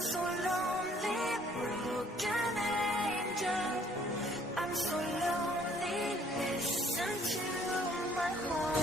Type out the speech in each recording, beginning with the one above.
so lonely, broken angel. I'm so lonely, listen to my heart.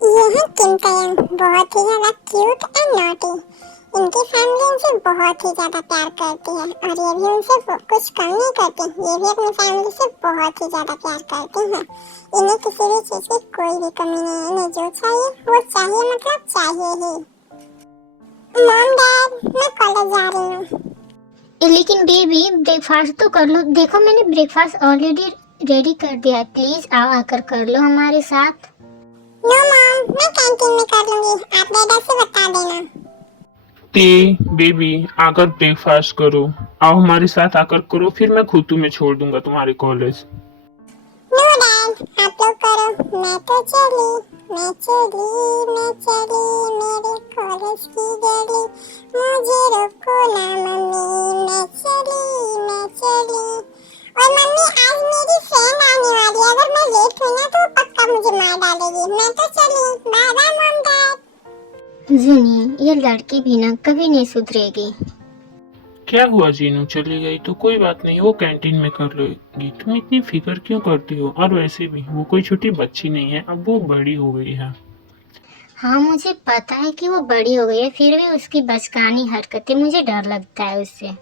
ये है किम तयंग, बहुत ही ज्यादा क्यूट एंड नॉटी। इनकी फैमिली इनसे बहुत ही ज्यादा प्यार करती है और ये भी उनसे कुछ कम नहीं करती। ये भी अपनी फैमिली से बहुत ही ज्यादा प्यार करती हैं। इन्हें किसी भी चीज की कोई भी कमी नहीं है। इन्हें जो चाहिए वो चाहिए, मतलब चाहिए ही। मॉम डैड, मैं कॉलेज जा रही हूँ। लेकिन बेबी ब्रेकफास्ट तो कर लो। देखो मैंने ब्रेकफास्ट ऑलरेडी रेडी कर दिया है, प्लीज आओ आकर कर लो हमारे साथ। नो मॉम, मैं कैंटीन में कर लूंगी, आप डैडा से बता देना। ते बेबी आकर ब्रेकफास्ट करो, आओ हमारे साथ आकर करो, फिर मैं खुद तुम्हें छोड़ दूंगा तुम्हारे कॉलेज। नो डैड, आप लोग करो, मैं तो चली, मैं चली, मैं चली मेरे कॉलेज की गली, मुझे रोको ना मम्मी, मैं चली, मैं चली। और मम्मी आज मेरी फ्रेंड आने वाली है, अगर मैं लेट हुई ना तो पक्का मुझे मार डालेगी। मैं तो चली, बाय बाय मॉम डैड। जुनिए ये लड़की भी ना कभी नहीं सुधरेगी। क्या हुआ जीनू, चली गई तो कोई बात नहीं, वो कैंटीन में कर लेगी। तुम इतनी फिक्र क्यों करती हो? और वैसे भी वो कोई छोटी बच्ची नहीं है, अब वो बड़ी हो गई है। हाँ मुझे पता है कि वो बड़ी हो गई है, फिर भी उसकी बचकानी हरकतें मुझे डर लगता है उससे।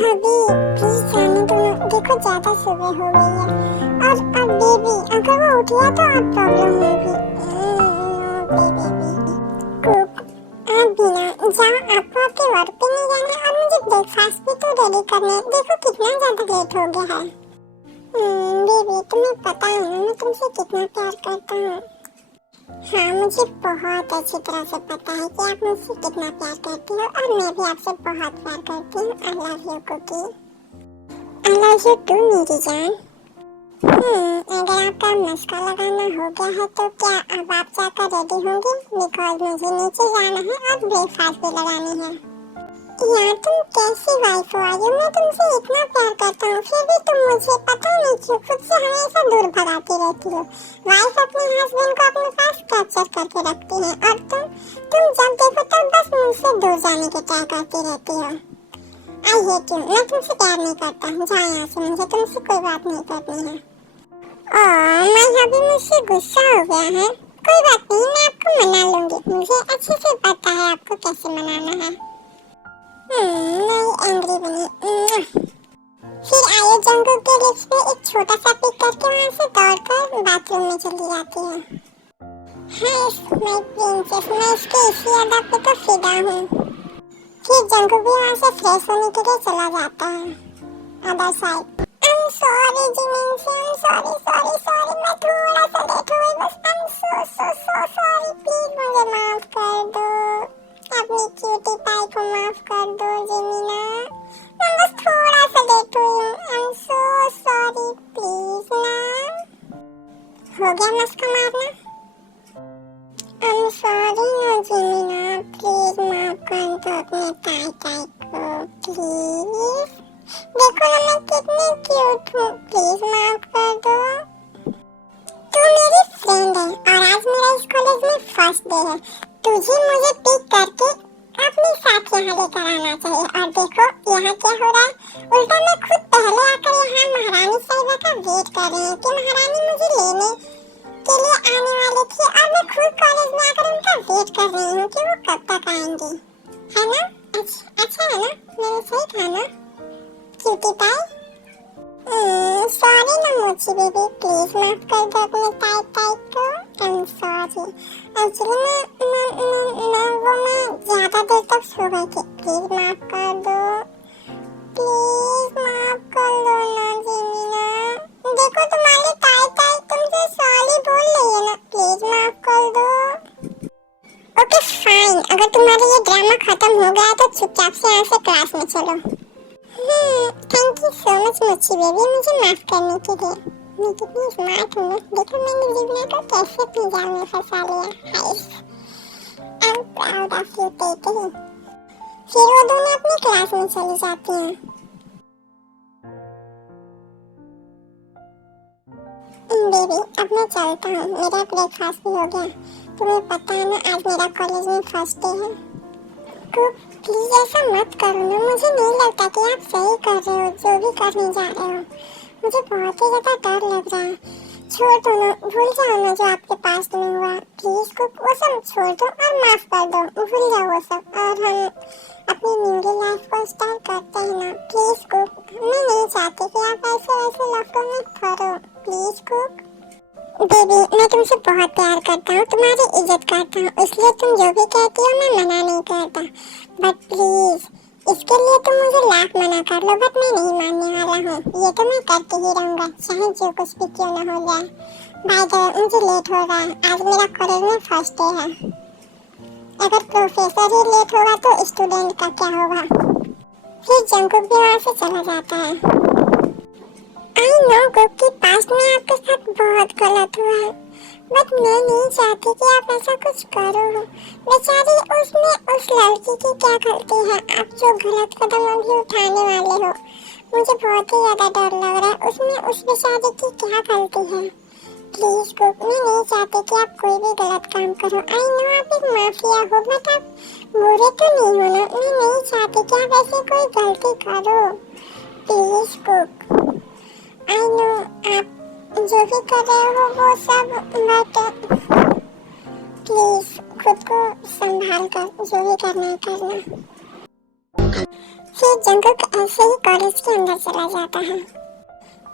अभी प्लीज जाने दो ना, देखो ज्यादा सुबह हो गई है। और अब बेबी अगर वो उठ गया तो अब प्रॉब्लम होगी। बेबी कुक, आप भी ना जाओ, आपको आपके वर्क पे नहीं जाना और मुझे ब्रेकफास्ट भी तो रेडी करना है। देखो कितना ज्यादा लेट हो गया है। बेबी तुम्हें पता है ना मैं तुमसे कितना प्यार करता हूँ। हाँ मुझे बहुत अच्छी तरह से पता है कि आप मुझसे कितना प्यार करती हो और मैं भी आपसे बहुत प्यार करती हूँ। I love you Cookie, I love you too मेरी जान। अगर आपका मस्का लगाना हो गया है तो क्या अब आप जाकर रेडी होंगे? बिकॉज मुझे नीचे जाना है और ब्रेकफास्ट भी लगानी है। यार तुम कैसी वाइफ हो? आयु मैं तुमसे इतना प्यार करता हूँ फिर भी तुम मुझे पता नहीं क्यों खुद से हमेशा दूर भगाती रहती हो। वाइफ अपने हस्बैंड को अपने पास कैप्चर करके रखती है और तुम जब देखो तब बस मुझसे दूर जाने के ट्राई करती रहती हो। आई हेट यू, मैं तुमसे प्यार नहीं करता, जाओ यहाँ से, मुझे तुमसे कोई बात नहीं करनी है। मैं अभी मुझसे गुस्सा हो गया है। कोई बात नहीं, मैं आपको मना लूंगी, मुझे अच्छे से पता है आपको कैसे मनाना है। मैं एंग्री बनी। फिर आयो जंगल के लिप्स पे एक छोटा सा पिक करके वहाँ से दौड़कर बाथरूम में चली जाती है। हाय माय प्रिंसेस, मैं इसके इसी अदा पे तो फिदा हूँ। फिर जंगकुक भी वहाँ से फ्रेश होने के लिए चला जाता है other side. I'm sorry Jimin से, I'm sorry sorry sorry, मैं थोड़ा सा लेट हो गई बस। I'm so sorry, प्लीज मुझे माफ कर दो, अपनी क्यूटी पाई को माफ कर दो जिमिना, मैं बस थोड़ा सा लेट हुई हूँ। I'm so sorry, प्लीज ना। हो गया मस्का मारना। I'm sorry ना जिमिना, प्लीज माफ कर दो अपने ताई ताई को प्लीज। देखो ना मैं कितनी क्यूट हूँ, प्लीज माफ कर दो। तू मेरी फ्रेंड है और आज मेरा इस कॉलेज में फर्स्ट डे है। तुझे मुझे पिक करके अपने साथ यहाँ लेकर आना चाहिए। और देखो यहाँ क्या हो रहा है, उल्टा मैं खुद पहले आकर यहाँ महारानी साहिबा का वेट कर रही हूँ कि महारानी मुझे लेने के लिए आने वाली थी, और मैं खुद कॉलेज में आकर उनका वेट कर रही हूँ कि वो कब तक आएंगी, है ना? अच्छा है ना, मैंने सही कहा ना क्यूटी पाई? सॉरी ना मोची बेबी, प्लीज माफ कर दो अपने ताई ताई को। आई एम सॉरी, एक्चुअली मैं ज्यादा देर तक सो गई थी, प्लीज माफ कर दो, प्लीज माफ कर दो ना जिमिना। देखो तुम्हारी ताई ताई तुमसे सॉरी बोल रही है ना, प्लीज माफ कर दो। ओके फाइन, अगर तुम्हारा ये ड्रामा खत्म हो गया तो चुपचाप से यहाँ से क्लास में चलो। थैंक यू सो मच मोची बेबी मुझे माफ करने के लिए। मैं कितनी स्मार्ट हूँ, देखो मैंने जिमिना को कैसे अपनी जाल में फंसा लिया। हाइस, I am proud of you बेटी। फिर वो दोनों अपनी क्लास में चली जाती हैं। बेबी अब मैं चलता हूँ, मेरा ब्रेकफास्ट भी हो गया। तुम्हें पता है ना आज मेरा कॉलेज में फर्स्ट डे है। प्लीज ऐसा मत करो ना, मुझे नहीं लगता कि आप सही कर रहे हो जो भी करने जा रहे हो। मुझे बहुत ही ज्यादा डर लग रहा है। छोड़ दो ना, भूल जाओ ना जो आपके पास में हुआ। प्लीज कुक वो सब छोड़ दो और माफ कर दो, भूल जाओ वो सब और हम अपनी न्यू लाइफ को स्टार्ट करते हैं ना। प्लीज कुक, मैं नहीं चाहती कि आप ऐसे लफड़ों में पड़ो। Please cook. बेबी मैं तुमसे बहुत प्यार करता हूँ, तुम्हारी इज्जत करता हूँ, इसलिए तुम जो भी कहती हो मैं मना नहीं करता। बट प्लीज इसके लिए तुम मुझे लाख मना कर लो, बट मैं नहीं मानने वाला हूँ। ये तो मैं करते ही रहूँगा चाहे जो कुछ भी क्यों ना हो जाए। बाय द वे मुझे लेट हो रहा है, आज मेरा कॉलेज में फर्स्ट डे है। अगर प्रोफेसर ही लेट होगा तो स्टूडेंट का क्या होगा। फिर जंगकुक भी वहाँ से चला जाता है। आई नो कुक कि पास्ट में आपके साथ बहुत गलत हुआ है, बट मैं नहीं चाहती कि आप ऐसा कुछ करो। बेचारी उसमें उस लड़की की क्या गलती है, आप जो गलत कदम अभी उठाने वाले हो। मुझे बहुत ही ज्यादा डर लग रहा है, उसमें उस बेचारी की क्या गलती है। प्लीज कुक मैं नहीं चाहती कि आप कोई भी गलत काम करो। आई नो आप एक माफिया हो, बट आप बुरे तो नहीं हो ना। मैं नहीं चाहती कि आप ऐसे कोई गलती करो। प्लीज कुक आई नो आप जो भी कर रहे हो वो सब, बट प्लीज खुद को संभाल कर जो भी करना है करना। फिर जंगकुक ऐसे ही कॉलेज के अंदर चला जाता है।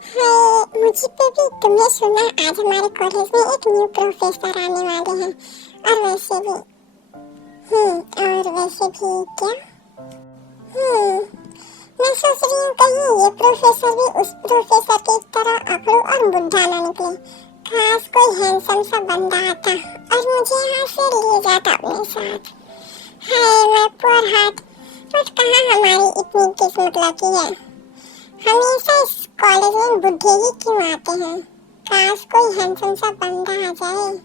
हाय मुझे पे भी तुमने सुना आज हमारे कॉलेज में एक न्यू प्रोफेसर आने वाले हैं, और वैसे भी क्या मैं सोच रही हूँ कहीं ये प्रोफेसर भी उस प्रोफेसर की तरह अकड़ू और बुढ़ा ना निकले। खास कोई हैंडसम सा बंदा आता और मुझे यहाँ से ले जाता अपने साथ। हाय मैं पुअर हार्ट, बट कहाँ हमारी इतनी किस्मत लगी है। हमेशा इस कॉलेज में बुढ़े ही क्यों आते हैं। काश कोई हैंडसम सा बंदा आ जाए।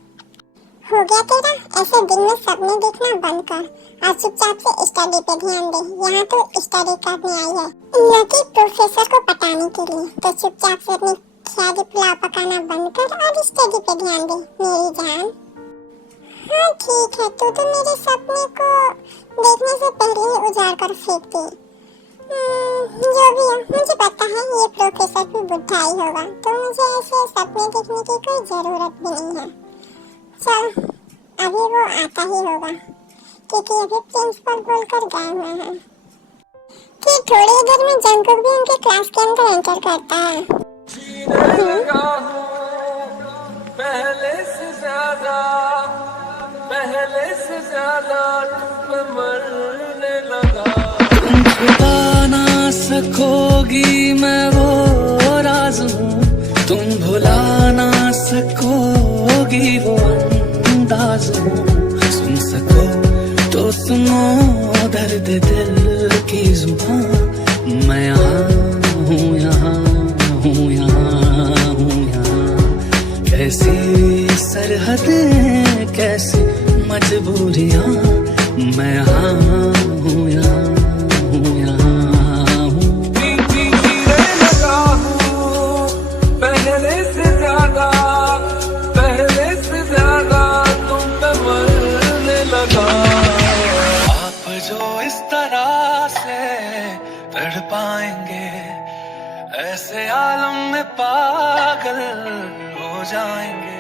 हो गया तेरा, ऐसे दिन में सपने देखना बंद कर और चुपचाप से स्टडी पे ध्यान दे। यहाँ तो स्टडी करने आई है न कि प्रोफेसर को पटाने के लिए। तो चुपचाप से अपनी ख्याली पुलाव पकाना बंद कर और स्टडी पे ध्यान दे मेरी जान। हाँ ठीक है, तू तो मेरे सपने को देखने से पहले ही उजाड़ कर फेंक दी। जो भी है मुझे पता है ये प्रोफेसर भी बुढ़ा ही होगा, तो मुझे ऐसे सपने देखने की कोई जरूरत भी नहीं है। चल अभी वो आता ही होगा, क्योंकि अभी प्रिंसिपल बोलकर गए हुए हैं। कि थोड़ी देर में जंगकुक भी उनके क्लास के अंदर एंटर करता है। पहले से ज्यादा पहले से ज्यादा तुम पे मरने लगा। तुम छुपा ना सकोगी मैं वो राज हूँ, तुम भुला ना सकोगी वो अंदाज हूँ। सुन सको तो सुनो दर्द दिल की जुबान, मैं यहाँ हूँ, यहाँ हूँ, यहाँ हूँ, यहाँ। कैसी सरहदें कैसी मजबूरियाँ, मैं यहाँ हूँ, यहाँ हूँ, यहाँ हूँ। जीने लगा हूँ पहले से ज्यादा तुम पे मरने लगा। आप जो इस तरह से तड़ पाएंगे, ऐसे आलम में पागल हो जाएंगे।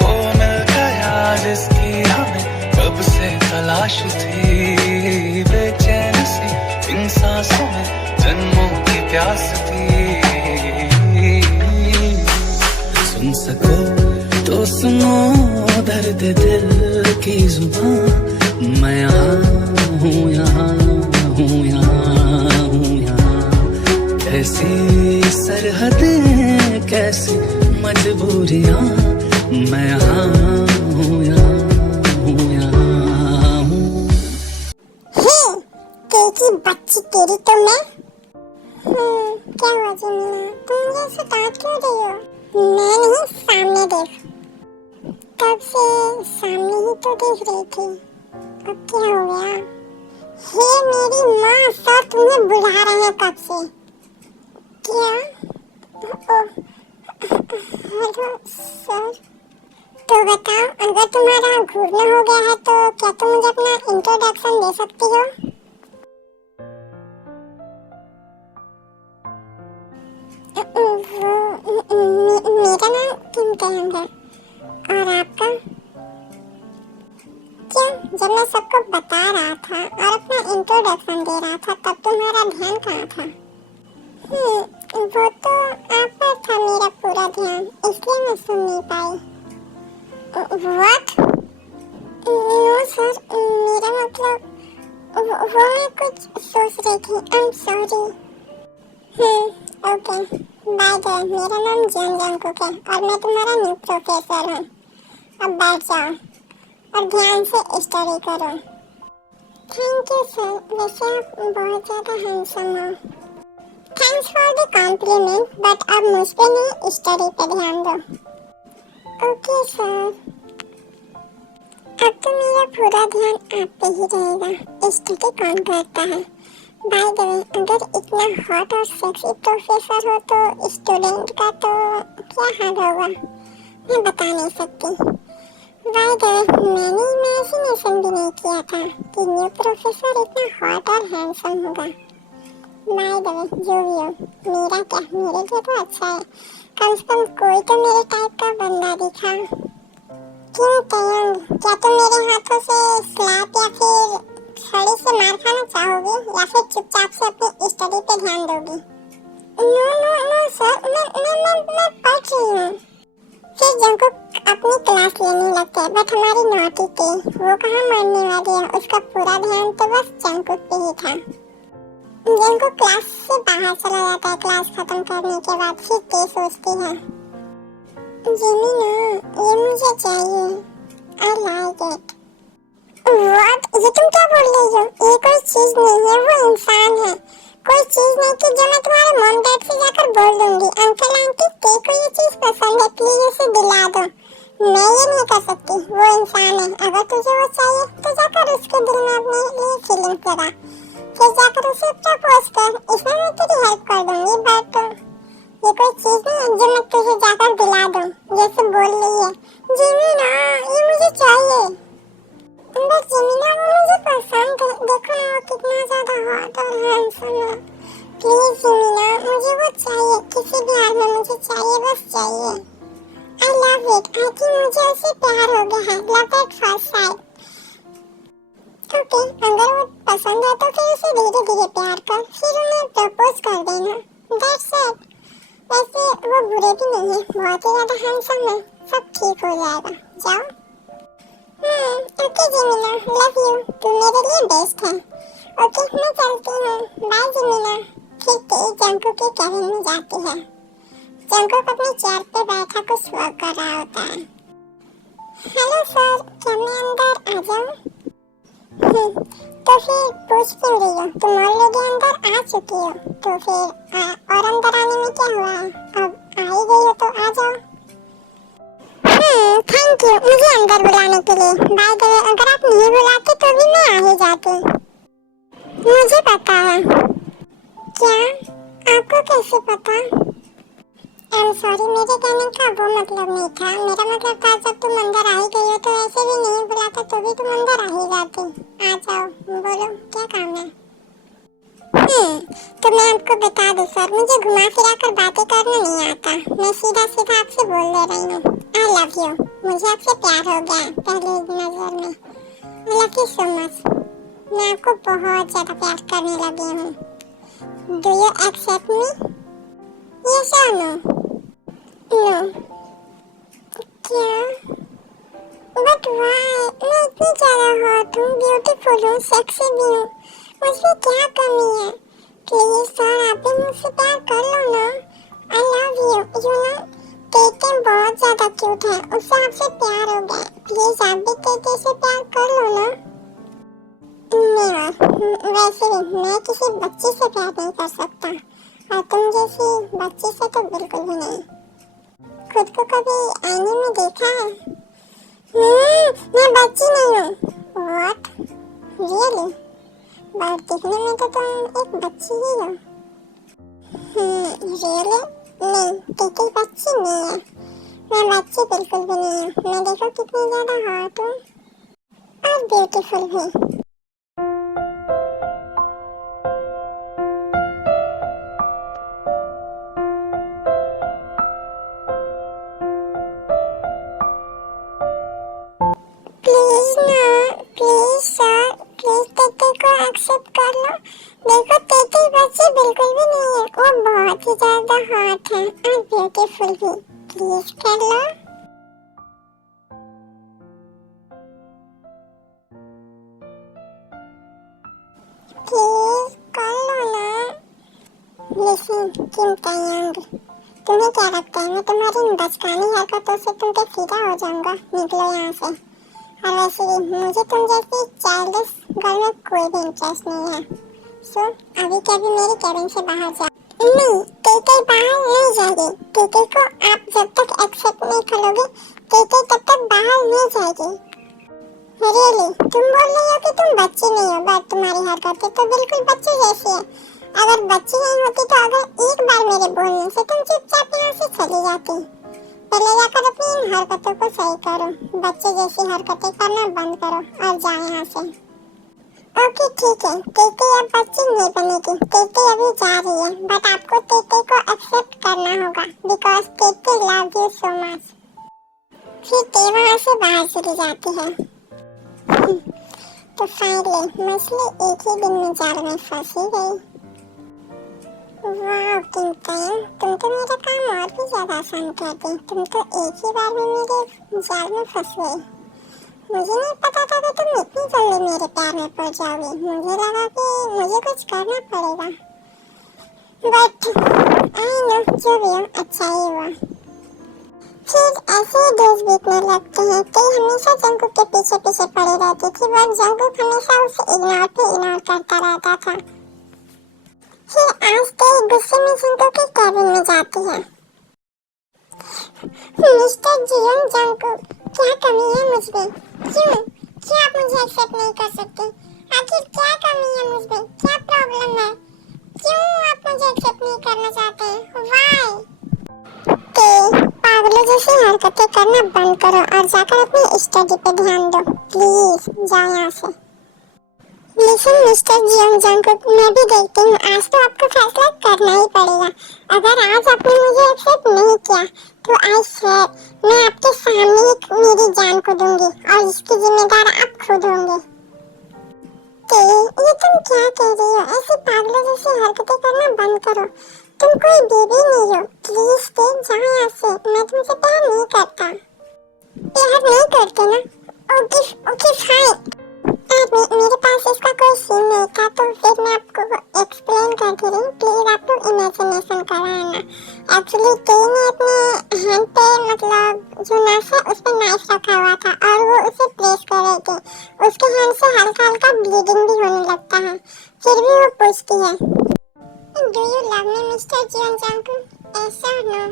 वो मिल गया जिसकी हमें कब से तलाश थी, बेचैन सी इन सांसों में जन्मों की प्यास थी। सुन सको तो सुनो दर्द दिल की जुबान, मैं यहाँ हूँ, यहाँ हूँ, यहाँ हूँ, यहाँ। कैसी सरहदें कैसी मजबूरियाँ, मैं यहाँ हूँ, यहाँ हूँ, यहाँ हूँ। हे तेरी बच्ची तेरी तो मैं। क्या हुआ जमीना, तुम मुझे ऐसे डांट क्यों रही हो? मैं नहीं, सामने देख। तब से सामने ही तो देख रही थी, अब क्या हो गया? हे मेरी माँ, सर तुम्हें बुला रहे हैं कब से। क्या? हेलो सर, तो बताओ, अगर तुम्हारा घूरना हो गया है तो क्या तुम मुझे अपना इंट्रोडक्शन दे सकती हो? मेरा नाम किम तयंग है, और आपका? क्या, जब मैं सबको बता रहा था और अपना इंट्रोडक्शन दे रहा था तब तुम्हारा ध्यान कहाँ था? वो तो आप पर था मेरा पूरा ध्यान, इसलिए मैं सुन नहीं पाई। What? नो सर, मेरा मतलब वो मैं कुछ सोच रही थी। I'm sorry। Okay, by the way, मेरा नाम जंग जंगकुक है और मैं तुम्हारा न्यू प्रोफेसर हूँ। अब बैठ जाओ और ध्यान से स्टडी करो। थैंक यू सर, वैसे आप बहुत ज़्यादा हैंडसम हो। Thanks for the compliment, but अब मुझ पे नहीं, स्टडी पे ध्यान दो। Okay sir. अब तो मेरा पूरा ध्यान आप पे ही रहेगा। स्टडी कौन करता है? बाय द वे, अगर इतना हॉट और सेक्सी प्रोफेसर हो तो स्टूडेंट का तो क्या हाल होगा, मैं बता नहीं सकती। बाय द वे, मैंने इमेजिनेशन भी नहीं किया था कि न्यू प्रोफेसर इतना हॉट और हैंडसम होगा। बाय द वे, जो भी हो, मेरा क्या, मेरे लिए तो अच्छा है, कम से कम कोई तो मेरे टाइप का बंदा दिखा। किम तयंग, क्या तुम मेरे हाथों से स्लैप या फिर छड़ी से मार खाना चाहोगे या फिर चुपचाप से अपनी स्टडी पे ध्यान दोगी? नो सर, मैं पढ़ रही हूँ। फिर जंगकुक अपनी क्लास लेने लगते हैं, बट हमारी नॉटी थी, वो कहाँ मरने वाली है, उसका पूरा ध्यान तो बस जंगकुक पे ही था। जंगकुक क्लास से बाहर चला जाता है क्लास खत्म करने के बाद। फिर ते सोचती है, जिमिना, ये मुझे चाहिए, आई लाइक इट। व्हाट, ये तुम क्या बोल रही हो? ये कोई चीज नहीं है, वो इंसान है। कोई चीज नहीं कि जो मैं तुम्हारे मॉम डैड से जाकर बोल दूंगी, अंकल आंटी ते को ये चीज पसंद है, प्लीज उसे दिला दो। मैं ये नहीं कर सकती, वो इंसान है। अगर तुझे वो चाहिए तो जाकर उसके दिल में अपने लिए फीलिंग लगा, फिर जाकर उसे प्रपोज कर, इसमें मैं तेरी हेल्प कर दूंगी। बट ये कोई चीज नहीं है जो मैं तुझे जाकर दिला दूं, जैसे बोल रही है। जिमिना, ये मुझे चाहिए। बट जिमिना, वो मुझे पसंद है, देखो ना वो कितना ज्यादा हॉट और हैंडसम है। प्लीज जिमिना, मुझे वो चाहिए, किसी भी हाल में मुझे चाहिए, बस चाहिए। I love it, I think मुझे उससे प्यार हो गया है, love at first sight. Okay, अगर वो पसंद है तो फिर उसे धीरे धीरे प्यार कर, फिर उन्हें प्रपोज कर देना, दैट्स इट। वैसे वो बुरे भी नहीं है, बहुत ही ज्यादा हैंडसम है, सब ठीक हो जाएगा। जाओ। ओके जिमिना, लव यू, तू मेरे लिए बेस्ट है। ओके मैं चलती हूँ, बाय जिमिना। फिर तेज जंकुक के केबिन में जाती है। जंकुक अपनी चेयर पे बैठा कुछ वर्क कर रहा होता है। हेलो सर, क्या मैं अंदर आ जाऊँ? तो फिर पूछ क्यों रही हो? तुम ऑलरेडी अंदर आ चुकी हो, तो फिर और अंदर आने में क्या हुआ है? अब आ ही गई हो तो आ जाओ। थैंक यू मुझे अंदर बुलाने के लिए। बाय द वे, अगर आप नहीं बुलाते तो भी मैं आ ही जाती। मुझे पता है। क्या? आपको कैसे पता? आई एम सॉरी, मेरे कहने का वो मतलब नहीं था। मेरा मतलब था जब तुम अंदर आ ही गई हो तो ऐसे भी नहीं बुलाता तो भी तुम अंदर आ ही जाती। आ जाओ, बोलो क्या काम है? तो मैं आपको बता दूं सर, मुझे घुमा फिरा कर बातें करना नहीं आता। मैं सीधा सीधा आपसे बोल दे रही हूँ। आई लव यू, मुझे आपसे प्यार हो गया पहली नजर में। I love you so much, मैं आपको बहुत ज्यादा प्यार करने लगी हूँ। Do you accept me? Yes और नो? नो। क्या? But why? मैं इतनी ज्यादा हॉट हूँ, ब्यूटीफुल हूँ, सेक्सी भी हूँ, मुझमें क्या कमी है? प्लीज सर, आप भी मुझसे प्यार कर लो ना। आई love you, you know Tete बहुत ज्यादा क्यूट है, उससे आपसे प्यार हो गया। प्लीज आप भी टेटे से प्यार कर लो ना। नहीं, वैसे भी मैं किसी बच्ची से प्यार नहीं कर सकता, और तुम जैसी बच्ची से तो बिल्कुल भी नहीं। खुद को कभी आईने में देखा है? मैं बच्ची नहीं हूँ। व्हाट? रियली? बट दिखने में तो तुम एक बच्ची ही हो। रियली? नहीं, टिकल बच्ची नहीं है। मैं बच्ची बिल्कुल भी नहीं हूँ। मैं देखो कितनी ज्यादा हॉट हूँ और ब्यूटीफुल भी। प्लीज ना, प्लीज सर, प्लीज टेटे को एक्सेप्ट कर लो। देखो टेटे बच्ची बिल्कुल भी नहीं है, वो बहुत ही ज्यादा हॉट है और ब्यूटीफुल भी। प्लीज कर लो। प्लीज कर लो ना। लिसन किम तायांग, तुम्हें क्या लगता है मैं तुम्हारी इन बचकानी हरकतों से तुम पे फिदा हो जाऊंगा? निकलो यहाँ से। और वैसे भी मुझे तुम जैसी चाइल्डिश गर्ल में कोई भी इंटरेस्ट नहीं है। सो अभी के अभी मेरे केबिन से बाहर जाओ। नहीं, टेटे बाहर नहीं जाएगी। टेटे को आप जब तक एक्सेप्ट नहीं करोगे, टेटे तब तक बाहर नहीं जाएगी। रियली? तुम बोल रही हो कि तुम बच्ची नहीं हो, बट तुम्हारी हरकतें तो बिल्कुल बच्चे जैसी है। अगर बच्ची नहीं होती तो अगर एक बार मेरे बोलने से तुम चुपचाप यहाँ से चली जाती। पहले जाकर अपनी इन हरकतों को सही करो। बच्चे जैसी हरकतें करना बंद करो और जाओ यहाँ से। ओके ठीक है, टेटे अब बच्ची नहीं बनेगी। टेटे अभी जा रही है, बट आपको टेटे को एक्सेप्ट करना होगा because Tete love you so much. फिर टे वहाँ से बाहर चली जाती है। तो फाइनली मछली एक ही दिन में जाल में फंस ही गई। वाह किंगटन, तुम तो मेरा काम और भी ज्यादा आसान कर दी। तुम तो एक ही बार में मेरे जाल में फंस गई। मुझे नहीं पता था कि तुम इतनी जल्दी मेरे प्यार में पड़ जाओगी। मुझे लगा कि मुझे कुछ करना पड़ेगा, बट आई नो जो भी हो अच्छा ही हुआ। फिर ऐसे ही डेज बीतने लगते हैं। टे हमेशा जंकुक के पीछे पीछे पड़ी रहती थी, बट जंकुक हमेशा उसे इग्नोर करता रहता था। फिर आज टे गुस्से में जंकुक के केबिन में जाती है। मिस्टर जियोंग जंकुक, क्या कमी है मुझमें? क्यों आप मुझे एक्सेप्ट नहीं कर सकते? आखिर क्या कमी है मुझमें? क्या प्रॉब्लम है? क्यों आप मुझे एक्सेप्ट नहीं करना चाहते हैं? व्हाई? ते पागलों जैसी हरकतें करना बंद करो और जाकर अपनी स्टडी पे ध्यान दो। प्लीज जाओ यहाँ से। लिसन मिस्टर जियोंग जंकुक, मैं भी देखती हूँ आज तो आपको फैसला करना ही पड़ेगा। अगर आज आपने मुझे एक्सेप्ट नहीं किया तो आई स्वेयर मैं आपके सामने मेरी जान को दूंगी और इसकी जिम्मेदार आप खुद होंगे। तो ये तुम क्या कह रही हो? ऐसी पागलों जैसी हरकतें करना बंद करो। तुम कोई बेबी नहीं हो। प्लीज जाओ यहाँ से। मैं तुमसे प्यार नहीं करता। प्यार नहीं करते ना? Okay fine. और वो उसे प्रेस कर रही थी। उसके हैंड से हल्का हल्का ब्लीडिंग भी होने लगता है। फिर भी वो पूछती है, do you love me mister Jeon Jungkook? ऐसा नो?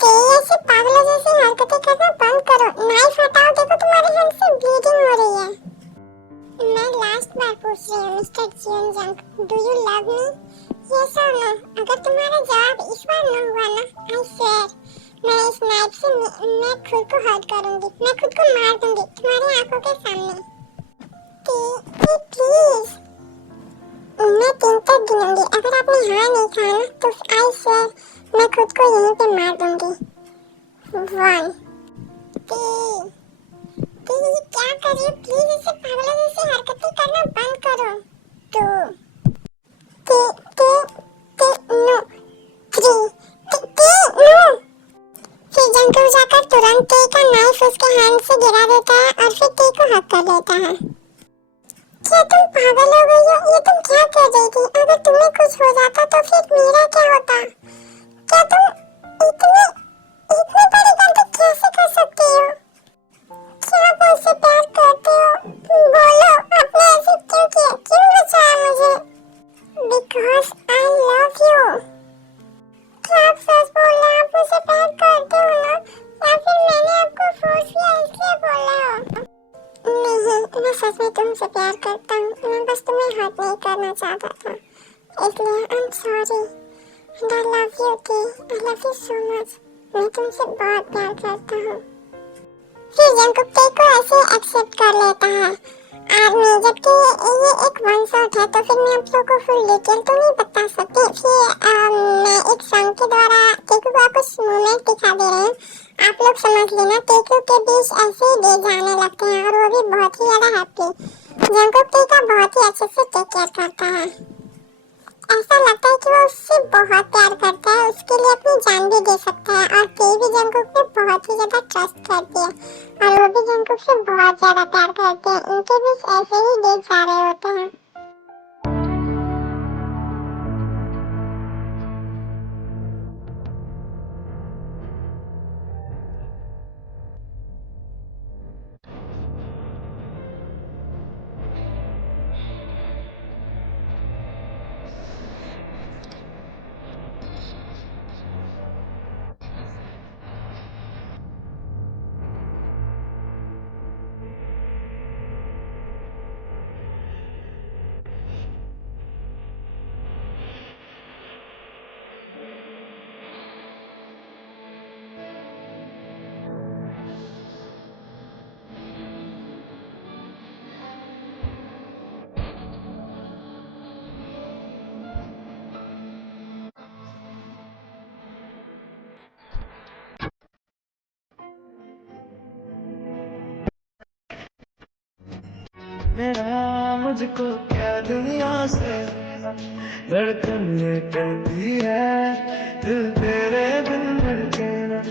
तो ऐसे पागलों जैसी हरकतें करना बंद करो। नाइफ हटाओ, देखो तुम्हारे हैंड से ब्लीडिंग हो रही है। मैं लास्ट बार पूछ रही हूँ mister Jeon Jungkook, do you love me? Yes और नो? अगर तुम्हारा जवाब इस बार नो हुआ ना, आई स्वेयर मैं इस नाइफ से मैं खुद को हर्ट करूंगी। मैं खुद को मार दूंगी तुम्हारी आंखों के सामने। प्लीज, मैं 3 तक गिनूंगी। अगर आपने हाँ नहीं कहा ना तो आई स्वेयर मैं खुद को यहीं पे मार दूंगी। 1 प्लीज क्या कर रही हो? प्लीज ऐसे पागलों जैसी हरकतें करना बंद करो। 2 नो 3 नो। फिर जंगकुक जाकर तुरंत टे का नाइफ उसके हैंड से गिरा देता है और फिर टे को हक कर लेता है। क्या तुम पागल हो गई हो? ये तुम क्या कर रही थी? अगर तुम्हें कुछ हो जाता तो फिर मेरा क्या होता? क्या तुम इतने इतने बड़ी गलती कैसे कर सकती हो? क्या आप मुझसे प्यार करते हो? बोलो, आपने ऐसे क्यों किया? क्यों बचाया मुझे? Because I love you. क्या आप सच बोल रहे हैं? आप मुझसे प्यार करते हो ना? या फिर मैंने आपको फोर्स किया इसलिए बोल रहे हो? नहीं, मैं सच में तुमसे प्यार करता हूँ। मैं बस तुम्हें हर्ट नहीं करना चाहता था, इसलिए I am sorry. And I love U T. I love you so much. मैं तुमसे बहुत प्यार करता हूँ। फिर जंगकुक टे को ऐसे एक्सेप्ट कर लेता है आर्मी। जबकि ये एक वन शॉट है तो फिर मैं आप लोगों को फुल डिटेल तो नहीं बता सकती। फिर मैं एक सॉन्ग के द्वारा टेकू को कुछ मूवमेंट दिखा दे रहे हैं, आप लोग समझ लेना। टेकू के बीच ऐसे ही डे जाने लगते हैं और वो भी बहुत ही ज्यादा हैप्पी। जंगकुक टे का बहुत ही अच्छे से टेक केयर करता है। ऐसा लगता है कि वो उससे बहुत प्यार करता है, उसके लिए अपनी जान भी दे सकता है। और टे भी जंगकुक पे बहुत ही ज्यादा ट्रस्ट करती है और वो भी जंगकुक से बहुत ज्यादा प्यार करते हैं। इनके बीच ऐसे ही डे जा रहे होते हैं। मेरा मुझको क्या दुनिया से धड़कन ये कहती है, दिल तेरे बिन धड़के ना।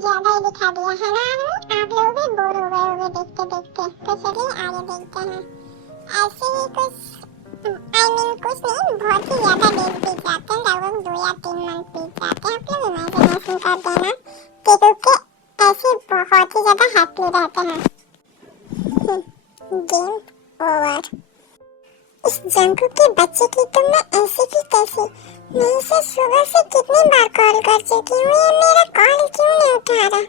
ज्यादा ही दिखा दिया है ना आदमी, आप लोग भी बोर हो गए होंगे देखते देखते, तो चलिए आगे देखते हैं। ऐसे ही कुछ कुछ नहीं, बहुत ही ज्यादा डेज बीत जाते हैं, लगभग 2 या 3 मंथ बीत जाते हैं। आप लोग इमेजिनेशन कर देना कि क्योंकि ऐसे बहुत ही ज्यादा हैप्पी रहते हैं। Game over. इस जंकू के बच्चे की तो मैं ऐसी की तैसी, मैं इसे सुबह से कितनी बार कॉल कर चुकी हूँ, ये मेरा कॉल क्यों नहीं उठा रहा।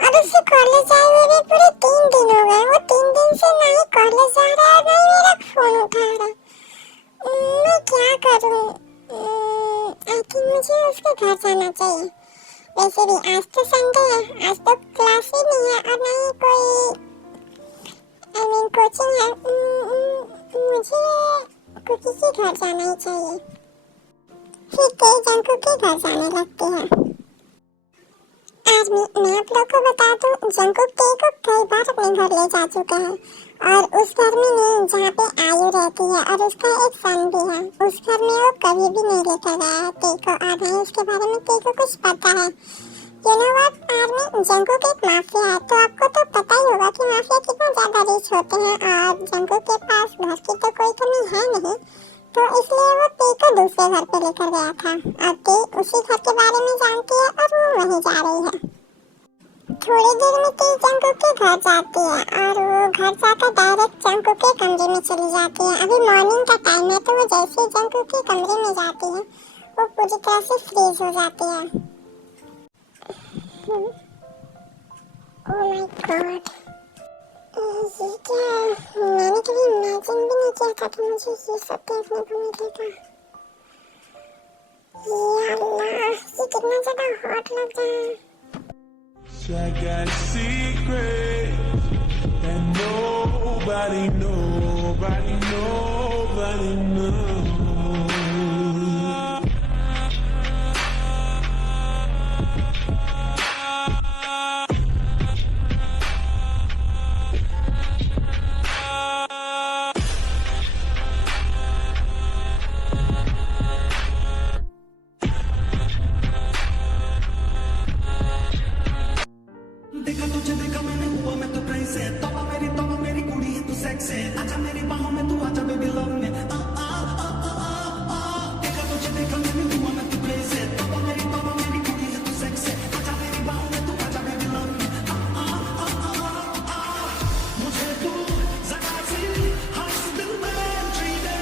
और उसे कॉलेज आए हुए भी पूरे 3 दिन हो गए, वो 3 दिन से ना ही कॉलेज जा रहा है ना ही मेरा फोन उठा रहा। मैं क्या करूँ? आई थिंक मुझे उसके घर जाना चाहिए। वैसे भी आज तो संडे है, आज तो क्लास ही नहीं है और ना ही कोई कोचिंग है। मुझे कुकी के घर जाना ही चाहिए। ठीक है, जंकू के घर जाने लगते हैं। आज मैं आप लोग को बता दूं, जंकू के को कई बार अपने घर ले जा चुका है, और उस घर में नहीं जहाँ पे आयु रहती है, और उसका एक सन भी है। उस घर में वो कभी भी नहीं लेकर गया है तेको, और नहीं उसके बारे में तेको कुछ पता है। You know what, आर्मी, जंकू के एक माफिया है, तो आपको तो पता ही होगा कि माफिया कितना ज्यादा रिच होते हैं, और जंकू के पास घर की तो कोई कमी है नहीं, तो इसलिए वो ते को दूसरे घर पे लेकर गया था, और ते उसी घर के बारे में जानती है और वो वहीं जा रही है। थोड़ी देर में ते जंकू के घर जाती है, और वो घर जाकर डायरेक्ट जंकू के कमरे में चली जाती है। अभी मॉर्निंग का टाइम है, तो वो जैसे जंकू के कमरे में जाती है, वो पूरी तरह से फ्रीज हो जाती है। Oh my God, ये क्या? मैंने कभी इमेजिन भी नहीं किया था कि मुझे ये सब देखने को मिलेगा। ये अल्लाह, ये कितना ज़्यादा हॉट लग रहा है। I got a secret that nobody knows. देखा तुझे देखा मैंने, हुआ मैं तो ट्रेन से, तोबा मेरी कुड़ी है तू सेक्स है, आजा मेरी बाहों में तू, आजा बेबी लव में। देखा तुझे देखा मैंने, हुआ मैं तो ट्रेन से, तोबा मेरी कुड़ी है तू सेक्स है, आजा मेरी बाहों में तू, आजा बेबी लव में। मुझे तू जरा सी हंस दिल में एंट्री दे,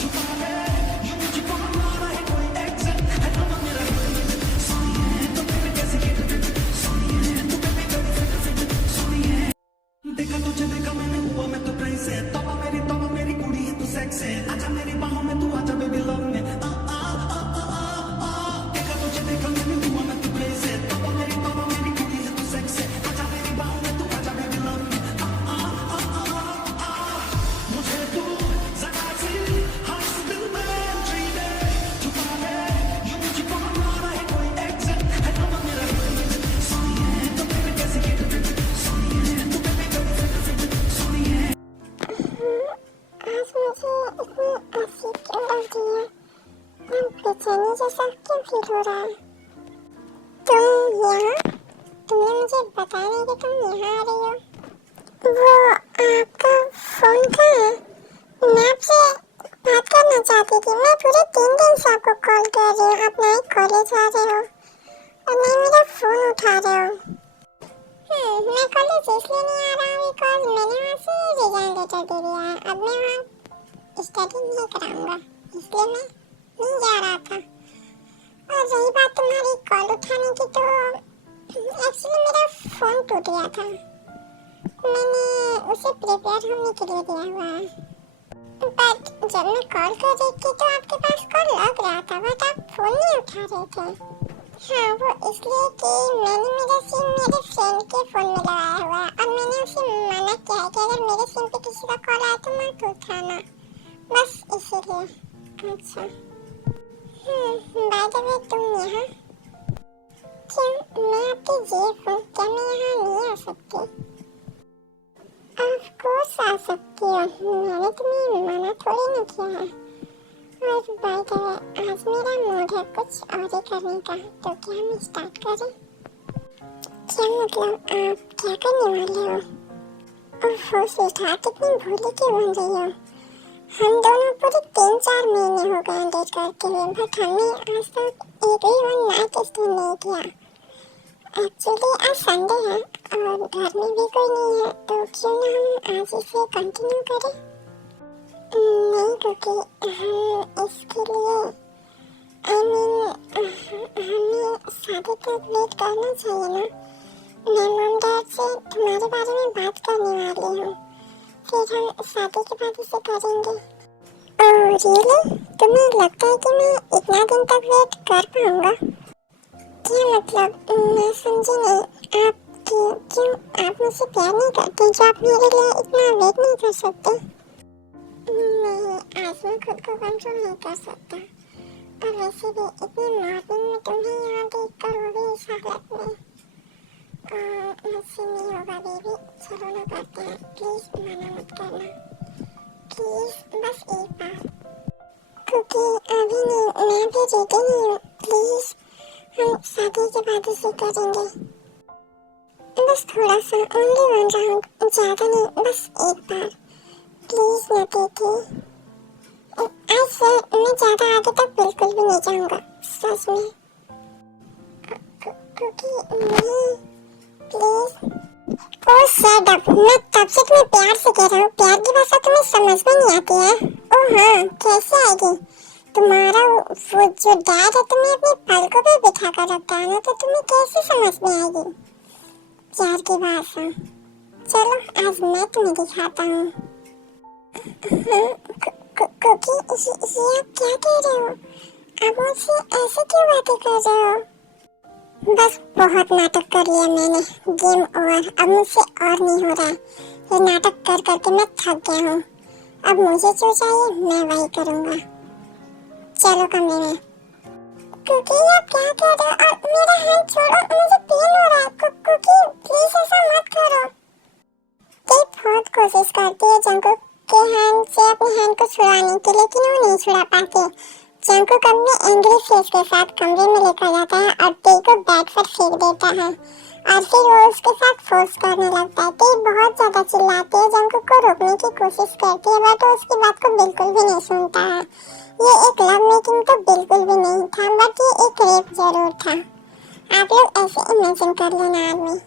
छुपा ले यूं मुझको हमारा है कोई एक्सेंट है, तो मेरा सोनिए तो बेबी कैसी सोनिए तू बेबी देखा तुझे देखा मैंने, हुआ मैं तो ट्रेन से, तोबा मेरी कुड़ी है तू सेक्स है, आजा मेरी बाहों में तू, आजा बेबी लव में। देखा तुझे देखा मैंने, हुआ मैं तो ट्रेन से, तोबा मेरी कुड़ी है तू सेक्स है, आजा मेरी बाहों में तू, आजा बेबी लव में। मुझे तू जरा सी हंस दिल में एंट्री दे, छुपा ले यूं मुझको हमारा है कोई एक्सेंट है, तो मेरा सोनिए तो बेबी कैसी सोनिए तू बेबी आज मुझे इतनी अजीब क्यों लग रही है? बेचैनी जैसा क्यों फील हो रहा है? तुम यहाँ? तुमने मुझे बताया नहीं कि तुम यहाँ आ रही हो। वो आपका फोन कहाँ है? मैं आपसे बात करना चाहती थी। मैं पूरे 3 दिन से आपको कॉल कर रही हूँ, आप ना ही कॉलेज आ रहे हो और ना ही मेरा फोन उठा रहे हो। मैं कॉलेज इसलिए नहीं आ रहा बिकॉज मैंने वहाँ से रिजाइन लेटर दे दिया है। अब मैं वहाँ स्टडी नहीं कराऊंगा, इसलिए मैं नहीं जा रहा था। और रही बात तुम्हारी कॉल उठाने की, तो एक्चुअली मेरा फ़ोन टूट गया था, मैंने उसे प्रिपेयर होने के लिए दिया हुआ है, बट जब मैं कॉल कर रही थी तो आपके पास कॉल लग रहा था, बट आप फ़ोन नहीं उठा रहे थे। हाँ, वो इसलिए कि मैंने मेरा सिम मेरे फ्रेंड के फ़ोन में लगाया हुआ है, और मैंने उसे मना किया है कि अगर मेरे सिम पे किसी का कॉल आए तो मत उठाना, बस इसीलिए। अच्छा, बाय द वे तुम यहाँ क्यों? मैं आपकी जेब हूँ, क्या मैं यहाँ नहीं आ सकती? ऑफ कोर्स आ सकती हो, मैंने तुम्हें मना थोड़ी ना किया है। और बाय द वे आज मेरा मूड है कुछ और ही करने का, तो क्या हम स्टार्ट करें? क्या मतलब आप क्या करने वाले हो? ओहो स्वीटहार्ट, कितनी भोली क्यों बन रही हो? हम दोनों पूरे 3-4 महीने हो गए डेट करते हुए, बट हमने आज तक एक भी वन नाइट स्टे नहीं किया। एक्चुअली आज संडे है और घर में भी कोई नहीं है, तो क्यों ना हम आज इसे कंटिन्यू करें? नहीं, क्योंकि हम इसके लिए हमें शादी तक वेट करना चाहिए ना। मैं मॉम डैड से तुम्हारे बारे में बात करने वाली हूँ, फिर हम शादी के बाद इसे करेंगे। Oh really? तुम्हें लगता है कि मैं इतना दिन तक वेट कर पाऊंगा? क्या मतलब? मैं समझी नहीं। आप क्यों आप मुझसे प्यार नहीं करते जो आप मेरे लिए इतना वेट नहीं कर सकते? नहीं, आज मैं खुद को कंट्रोल नहीं कर सकता। और वैसे भी इतनी मॉर्निंग में तुम्हें यहाँ देख कर वो भी इस हालत में, मुझसे नहीं होगा बेबी। चलो ना करते हैं, प्लीज मना मत करना, प्लीज बस एक बार। क्योंकि अभी नहीं, मैं भी रेडी नहीं हूँ। प्लीज हम शादी के बाद इसे करेंगे। बस थोड़ा सा, ओनली वन राउंड, ज्यादा नहीं, बस एक बार प्लीज ना बेटी। आज से मैं ज्यादा आगे तक बिल्कुल भी नहीं जाऊंगा, सच में। क्योंकि नहीं, प्लीज। ओह शट अप, मैं तब से तुम्हें प्यार से कह रहा हूँ, प्यार की भाषा तुम्हें समझ में नहीं आती है। ओह हाँ, कैसे आएगी? तुम्हारा वो जो डैड है तुम्हें अपनी पलकों पे बिठा कर रखता है ना, तो तुम्हें कैसे समझ में आएगी प्यार की भाषा? चलो आज मैं तुम्हें दिखाता हूँ। क्योंकि ये आप क्या कह रहे हो? आप मुझसे ऐसे क्यों बातें कर रहे हो? बस बहुत नाटक कर लिया मैंने, गेम ओवर। अब मुझसे और नहीं हो रहा है, ये नाटक कर करके मैं थक गया हूँ। अब मुझे जो चाहिए मैं वही करूँगा। चलो कमरे में। क्योंकि आप क्या कर रहे हो? और मेरा हैंड छोड़ो, मुझे पेन हो रहा है। क्योंकि प्लीज ऐसा मत करो। ये बहुत कोशिश करती है जंकुक के हैंड से अपने हैंड को छुड़ाने की, लेकिन वो नहीं छुड़ा पाते। जंकुक अपने एंग्री फेस के साथ कमरे में लेकर जाता है और टे को बेड पर फेंक देता है और फिर वो उसके साथ फोर्स करने लगता है। टे बहुत ज्यादा चिल्लाती है, जंकुक को रोकने की कोशिश करती है, बट वो उसकी बात को बिल्कुल भी नहीं सुनता है। ये एक लव मेकिंग तो बिल्कुल भी नहीं था, बट ये एक रेप जरूर था। आप लोग ऐसे इमेजिन कर लेना आदमी।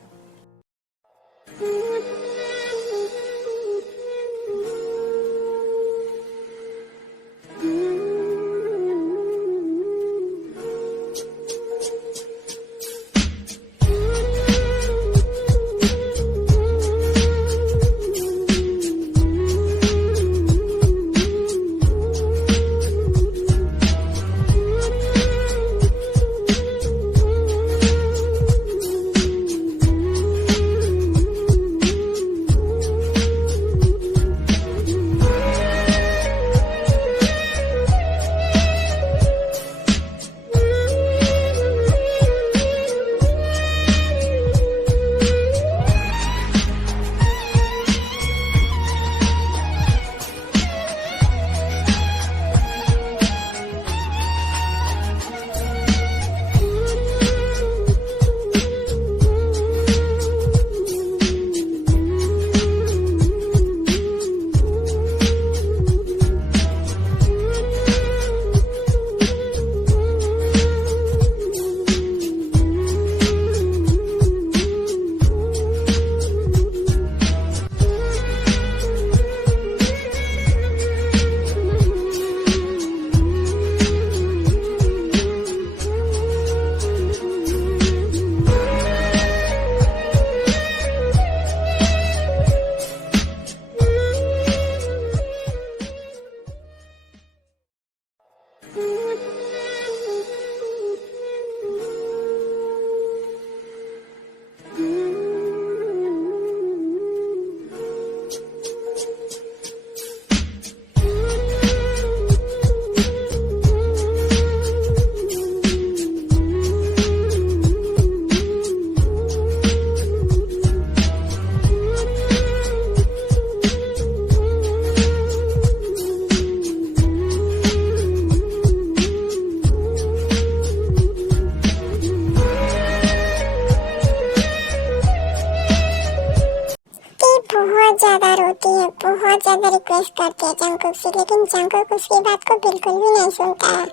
रिक्वेस्ट करती है जंकुक से, लेकिन जंकुक उसकी बात को बिल्कुल भी नहीं सुनता है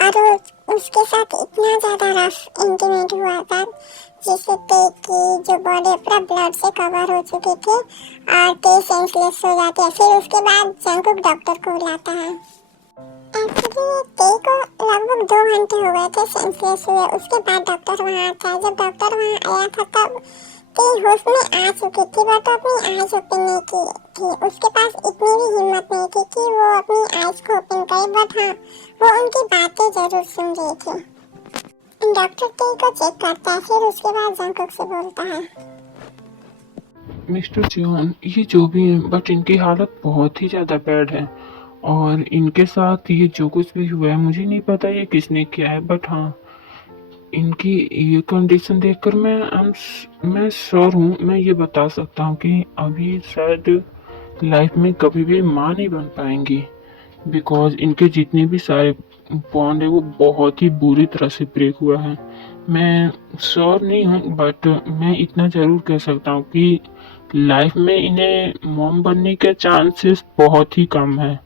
और वो उसके साथ इतना ज़्यादा रफ इंटीमेट हुआ था जिससे टे की जो बॉडी पूरा ब्लड से कवर हो चुकी थी और टे सेंसलेस हो जाती है। फिर उसके बाद जंकुक डॉक्टर को बुलाता है। एक्चुअली टे को लगभग 2 घंटे हो गए थे सेंसलेस हुए। उसके बाद डॉक्टर वहाँ आता है। जब डॉक्टर वहाँ आया था तब टे होश में आ चुकी थी, बट अपनी आइज ओपन नहीं की थी। उसके पास इतनी भी हिम्मत नहीं थी कि वो अपनी आइज को ओपन करे, बट हाँ वो उनकी बातें जरूर सुन रही थी। डॉक्टर टे को चेक करता है, फिर उसके बाद जंकुक से बोलता है, मिस्टर जियोन, ये जो भी है बट इनकी हालत बहुत ही ज़्यादा बैड है और इनके साथ ये जो कुछ भी हुआ है मुझे नहीं पता ये किसने किया है, बट हाँ इनकी ये कंडीशन देखकर मैं श्योर हूँ, मैं ये बता सकता हूँ कि अभी शायद लाइफ में कभी भी माँ नहीं बन पाएंगी, बिकॉज इनके जितने भी सारे बॉन्ड है वो बहुत ही बुरी तरह से ब्रेक हुआ है। मैं श्योर नहीं हूँ बट मैं इतना ज़रूर कह सकता हूँ कि लाइफ में इन्हें मॉम बनने के चांसेस बहुत ही कम है।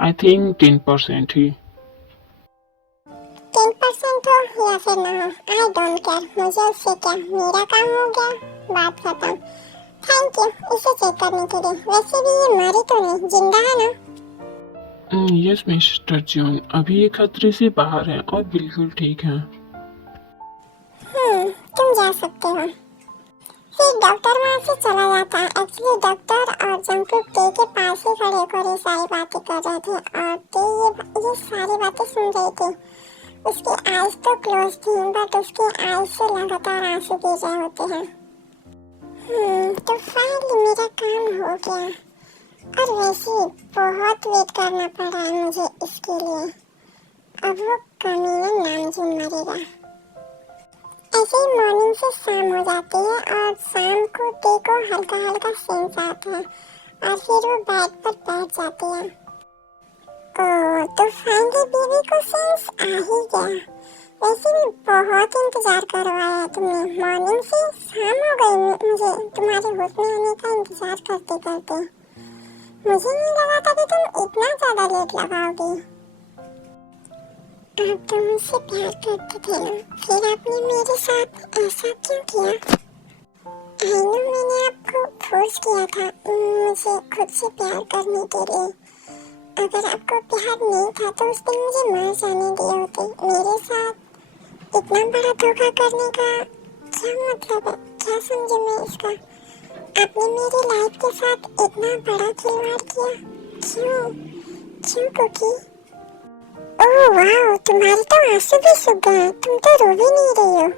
आई थिंक 10% ही। 10% हो या फिर ना हो, आई डोंट केयर, मुझे उससे क्या, मेरा काम हो गया, बात खत्म। थैंक यू इसे चेक करने के लिए। वैसे भी ये मरी तो नहीं, जिंदा है ना? यस मिस्टर जियोन, अभी ये खतरे से बाहर है और बिल्कुल ठीक है। तुम जा सकते हो। फिर डॉक्टर वहाँ से चला जाता है। एक्चुअली डॉक्टर और जंकुक टे के पास ही खड़े होकर ये सारी बातें कर रहे थे और टे ये सारी बातें सुन रही थी। उसकी आइज तो क्लोज थी बट उसकी आइज से लगातार आंसू गिर रहे होते हैं। तो फाइनली मेरा काम हो गया और वैसे बहुत वेट करना पड़ा है मुझे इसके लिए। अब वो कमीना नामजून मरेगा। ऐसे ही मॉर्निंग से शाम हो जाती है और शाम को टे को हल्का हल्का सेंस आता है और फिर वो बेड पर बैठ जाती है। ओह, तो फाइनली बेबी को सेंस आ ही गया। वैसे भी बहुत इंतजार करवाया तुमने, मॉर्निंग से शाम हो गई मुझे तुम्हारे होश में आने का इंतजार करते करते। मुझे नहीं लगा था कि तुम इतना ज़्यादा लेट लगाओगी। आप तो मुझसे प्यार करते थे ना, फिर आपने मेरे साथ ऐसा क्यों किया? आई नो मैंने आपको फोर्स किया था मुझे खुद से प्यार करने के लिए। अगर आपको प्यार नहीं था तो उस दिन मुझे मर जाने दिए होते। मेरे साथ इतना बड़ा धोखा करने का क्या मतलब है? क्या समझूं मैं इसका? आपने मेरी लाइफ के साथ इतना बड़ा खिलवाड़ किया, क्यों क्यों कुकी? ओह वाह, तुम्हारे तो आंसू भी सूख गए, तुम तो रो भी नहीं रही हो।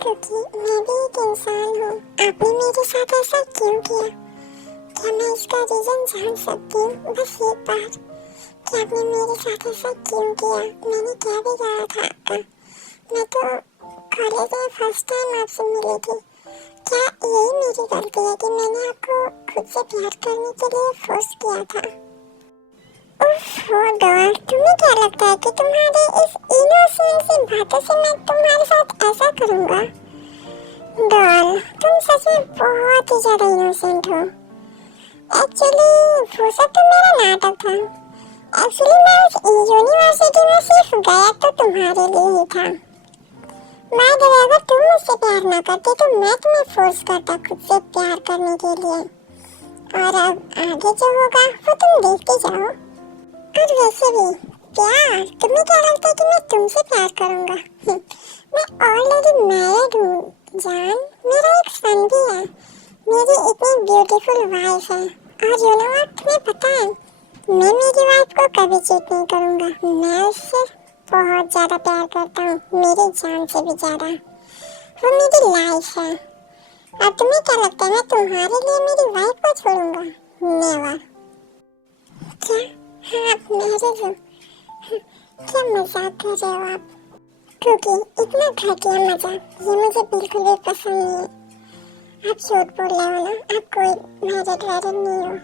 क्योंकि मैं भी एक इंसान हूँ। आपने मेरे साथ ऐसा क्यों किया? क्या मैं इसका रीजन जान सकती हूँ बस एक बार? कि आपने मेरे साथ ऐसा क्यों किया? मैंने क्या बिगाड़ा था आपका? मैं तो कॉलेज में फर्स्ट टाइम आपसे मिली थी। क्या यही मेरी गलती है कि मैंने आपको खुद से प्यार करने के लिए फोर्स किया था? डॉल, तुम्हें क्या लगता है कि तुम्हारे इस इनोसेंट सी बातों से मैं तुम्हारे साथ ऐसा करूँगा? डॉल, तुम सच में बहुत ही ज़्यादा इनोसेंट हो। एक्चुअली वो सब तो मेरा नाटक था। एक्चुअली मैं उस यूनिवर्सिटी में सिर्फ गया तो तुम्हारे लिए ही था। बाय द वे, अगर तुम मुझसे प्यार ना करते तो मैं तुम्हें फोर्स करता खुद से प्यार करने के लिए। और अब आगे जो होगा वो तुम देखते जाओ। और वैसे भी प्यार, तुम्हें क्या लगता है कि मैं तुमसे प्यार करूँगा? मैं ऑलरेडी मैरिड हूँ जान, मेरा एक सन भी है, मेरी इतनी ब्यूटीफुल वाइफ है। और यू नो व्हाट, तुम्हें पता है मैं मेरी वाइफ को कभी चीट नहीं करूँगा। मैं उससे बहुत ज़्यादा प्यार करता हूँ, मेरी जान से भी ज़्यादा। वो मेरी लाइफ है। और तुम्हें क्या लगता है मैं तुम्हारे लिए मेरी वाइफ को छोड़ूंगा? नेवर। क्या? हाँ, आप मैरिज हो? क्या मजाक कर रहे हो आप? क्योंकि इतना घटिया मजाक ये मुझे बिल्कुल भी पसंद नहीं है। आप झूठ बोल रहे हो ना, आप कोई मैरिड वैरिड नहीं हो।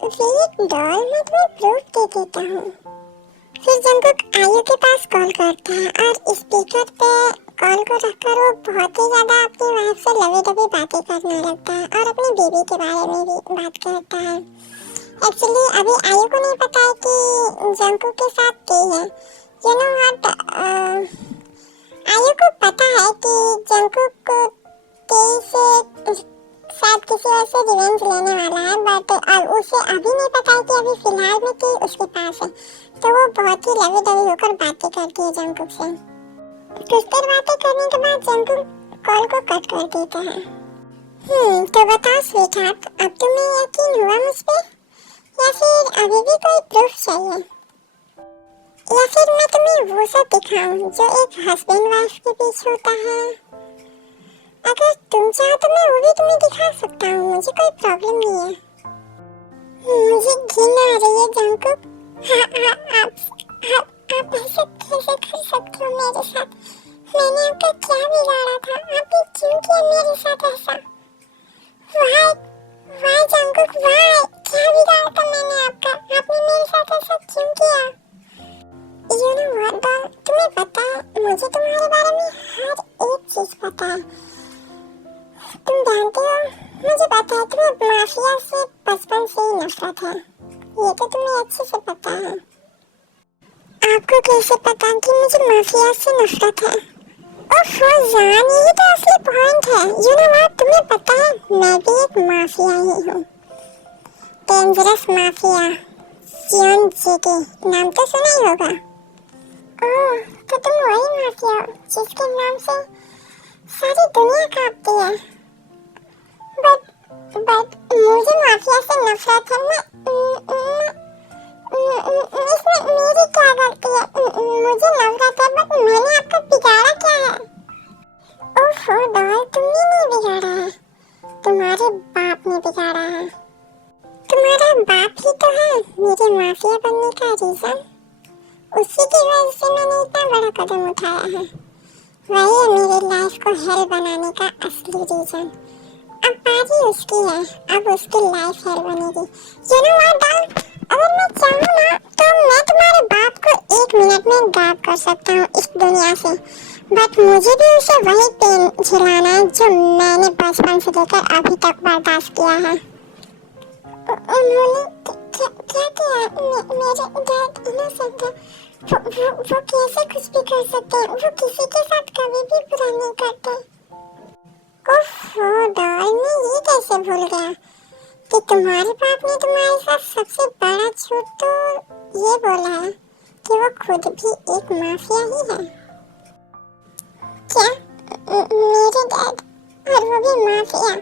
वेट डॉल, मैं तुम्हें प्रूफ दे देता हूँ। फिर जंकुक आयु के पास कॉल करता है और स्पीकर पे कॉल को रखकर वो बहुत ही ज्यादा अपनी वाइफ से लवी डवी बातें करने लगता है और अपनी बीवी के बारे में भी बात करता है। एक्चुअली अभी आयु को नहीं पता है कि जंकुक के साथ टी है। यू नो व्हाट, आयु को पता है कि जंकुक को टी से शायद किसी और से रिवेंज लेने वाला है, बट उसे अभी नहीं पता है कि अभी फिलहाल में टी उसके पास है। तो वो बहुत ही लवी डवी होकर बातें करती है जंकुक से। कुछ देर बातें करने के बाद जंकुक कॉल को कट कर देता है। तो बताओ स्वीटहार्ट, अब तुम्हें यकीन हुआ मुझ पे या फिर अभी भी कोई प्रूफ चाहिए, या फिर मैं तुम्हें वो सब दिखाऊं जो एक हस्बैंड वाइफ के बीच होता है? अगर तुम चाहो तो मैं वो भी तुम्हें दिखा सकता हूँ, मुझे कोई प्रॉब्लम नहीं है। मुझे घिन आ रही है जंकुक। आप ऐसे कैसे कर सकते हो मेरे साथ? मैंने आपका क्या बिगाड़ा था? आपने क्यों किया मेरे साथ ऐसा? वाई जंकुक वाई, क्या बिगाड़ा था मैंने आपका? आपने मेरे साथ ऐसा क्यों किया? यू नो व्हाट डॉल, तुम्हें पता है मुझे तुम्हारे बारे में हर एक चीज पता है। तुम जानते हो, मुझे पता है तुम्हें माफिया से बचपन से ही नफरत है। ये तो तुम्हें अच्छे से पता है। आपको कैसे पता कि मुझे माफिया से नफरत है? ओफो जान, यही तो असली पॉइंट है। यू नो व्हाट, तुम्हें पता है मैं भी एक माफिया ही हूँ। डेंजरस माफिया, सियोन जेके, नाम तो सुना ही होगा। ओह, तो तुम वही माफिया हो जिसके नाम से सारी दुनिया कांपती है। बट मुझे माफिया से नफरत है। इसमें मेरी क्या गलती है? मुझे नफरत है, बट मैंने आपको बिगाड़ा क्या है? ओफो डॉल, तुमने नहीं बिगाड़ा है, तुम्हारे बाप ने बिगाड़ा है। तुम्हारा बाप ही तो है मेरे माफिया बनने का रीजन। उसी की वजह से मैंने इतना बड़ा कदम उठाया है। वही है मेरी लाइफ को हेल बनाने का असली रीजन। अब बारी उसकी है, अब उसकी लाइफ हेल बनेगी। यू नो व्हाट डॉल, अगर मैं चाहूँ ना तो मैं तुम्हारे बाप को 1 मिनट में गायब कर सकता हूँ इस दुनिया से, बट मुझे भी उसे वही पेन झेलाना है जो मैंने बचपन से लेकर अभी तक बर्दाश्त किया है। उन्होंने क्या किया? मेरे डैड इनोसेंट है। वो कैसे कुछ भी कर सकते हैं? वो किसी के साथ कभी भी बुरा नहीं करते। ओफो डॉल, मैं ये कैसे भूल गया कि तुम्हारे बाप ने तुम्हारे साथ सबसे बड़ा झूठ तो ये बोला है कि वो खुद भी एक माफिया ही है। क्या? मेरे डैड, और वो भी माफिया?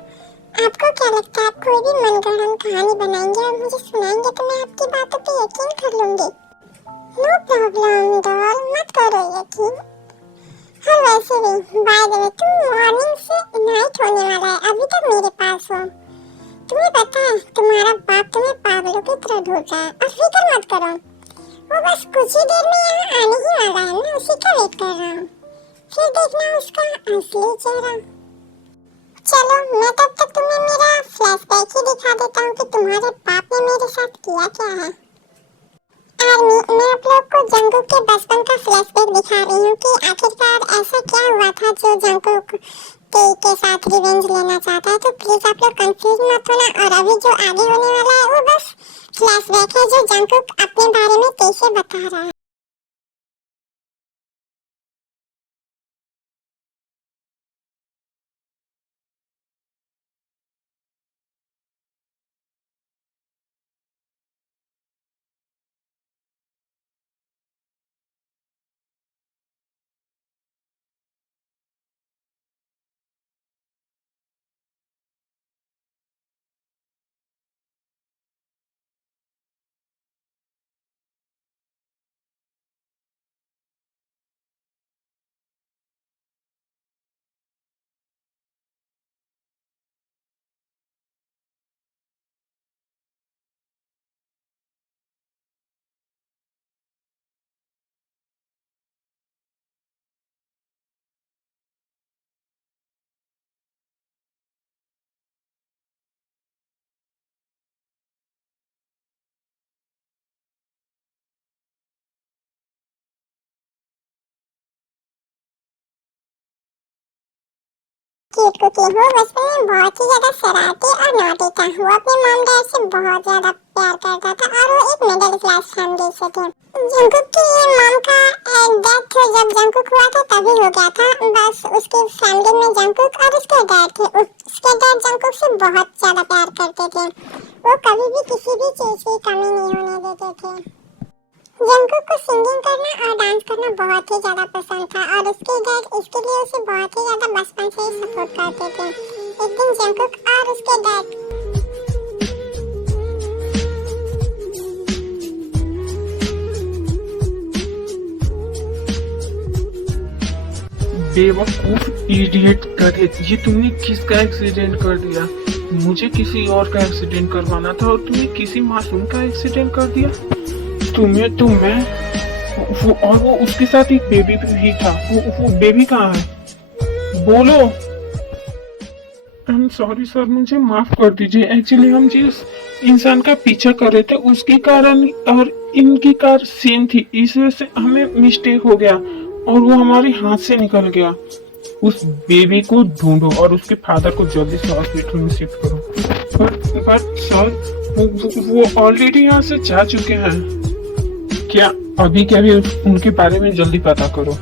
आपको क्या लगता है आप कोई भी मनगढ़ंत कहानी बनाएंगे और मुझे सुनाएंगे तो मैं आपकी बातों पे यकीन कर लूंगी? नो प्रॉब्लम डॉल, मत करो यकीन। और वैसे भी बाय द वे, तुम मॉर्निंग से नाइट होने वाला है, अभी तक मेरे पास हो। तुम्हें पता है तुम्हारा बाप तुम्हें पागलों की तरह ढूंढ रहा है, और फिक्र मत करो, वो बस कुछ ही देर में यहाँ आने ही वाला है। मैं उसी का वेट कर रहा हूँ, फिर देखना उसका असली चेहरा। चलो मैं तब तक तुम्हें मेरा फ्लैशबैक ही दिखा देता हूँ कि तुम्हारे बाप ने मेरे साथ किया क्या है। आर्मी, मैं आप लोग को जंकुक के बचपन का फ्लैशबैक दिखा रही हूँ कि आखिरकार ऐसा क्या हुआ था जो जंकुक के साथ रिवेंज लेना चाहता है। तो प्लीज आप लोग कंफ्यूज मत होना, और अभी जो आगे होने वाला है वो बस फ्लैशबैक है जो जंकुक अपने बारे में कैसे बता रहा है। Cute Kookie. वो बचपन में बहुत ही ज्यादा शरारती और नॉटी था। वो अपने मॉम डैड से बहुत ज्यादा प्यार करता था और वो एक मिडिल क्लास फैमिली से थे। जंकुक की मॉम का डेथ जब जंकुक हुआ था तभी हो गया था। बस उसकी फैमिली में जंकुक और उसके डैड थे। उसके डैड जंकुक से बहुत ज्यादा प्यार करते थे। वो कभी भी किसी भी चीज की कमी नहीं होने देते थे। जंकुक को सिंगिंग करना और डांस करना बहुत ही ज्यादा पसंद था और उसके डैड इसके लिए उसे बहुत ही ज्यादा बचपन से ही सपोर्ट करते थे। एक दिन जंकुक और उसके डैड बेवकूफ इडियट गधे, ये तुमने किसका एक्सीडेंट कर दिया? मुझे किसी और का एक्सीडेंट करवाना था और तुमने किसी मासूम का एक्सीडेंट कर दिया। तुम्हें तो मैं वो उसके साथ एक बेबी भी था। वो बेबी कहाँ है? बोलो। आई एम सॉरी सर, मुझे माफ कर दीजिए। एक्चुअली हम जिस इंसान का पीछा कर रहे थे उसकी कारण और इनकी कार सेम थी, इस वजह से हमें मिस्टेक हो गया और वो हमारे हाथ से निकल गया। उस बेबी को ढूंढो और उसके फादर को जल्दी से हॉस्पिटल में शिफ्ट करो। बट सर वो ऑलरेडी यहाँ से जा चुके हैं। क्या अभी उनके बारे में जल्दी पता करो।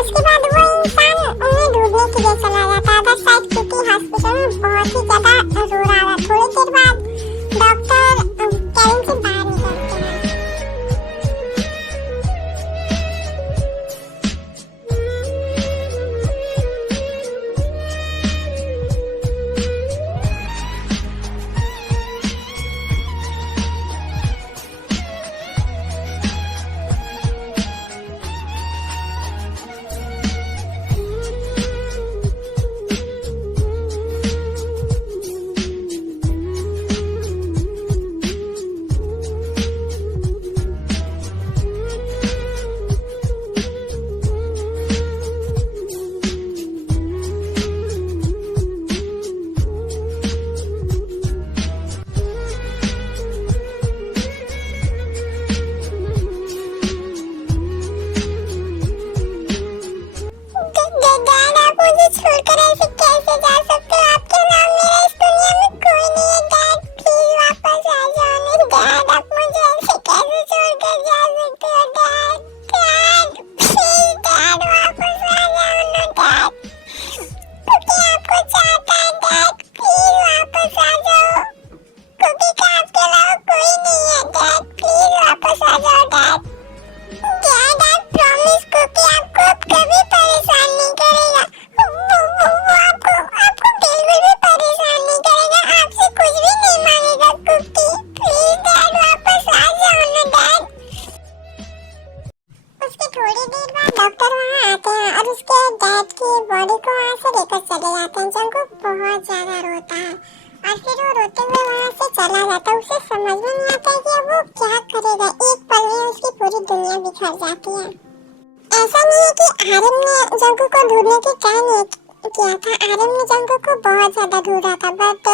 उसके बाद वो इंसान उन्हें ढूंढने के लिए चला जाता है। शायद क्योंकि हॉस्पिटल में बहुत ही ज्यादा रो रहा था। थोड़ी देर बाद डॉक्टर कैबिन से बाहर निकलते हैं। छोड़कर ऐसे कैसे जा सकते हो? आपके नाम मेरा इस दुनिया में कोई नहीं है। डैड प्लीज वापस आ जाओ। डैड आप मुझे ऐसे कैसे छोड़कर जा सकते हो? डैड डैड प्लीज डैड वापस आ जाओ ना। डैड कुकी आपको चाहता है। डैड प्लीज वापस आ जाओ। कुकी का आपके अलावा कोई नहीं है। डैड प्लीज वापस आ जाओ। Dad dad I promise Kookie आपको अब कभी परेशान नहीं करेगा। आपको बिल्कुल भी परेशान नहीं करेगा। आपसे कुछ भी नहीं मांगेगा। कुकी प्लीज डैड वापस आ जाओ ना। डैड उसके थोड़ी देर बाद डॉक्टर वहाँ आते हैं और उसके डैड की बॉडी को वहाँ से लेकर चले जाते हैं। जंकुक बहुत ज्यादा रोता है और फिर वो रोते हुए वहाँ से चला जाता है। उसे समझ में नहीं आता है कि अब वो क्या करेगा। एक पल में उसकी पूरी दुनिया बिखर जाती है। ऐसा नहीं है कि आर्यन ने जंकुक को ढूंढने की ट्राई नहीं किया था। आर्यन ने जंकुक को बहुत ज्यादा ढूंढा था बट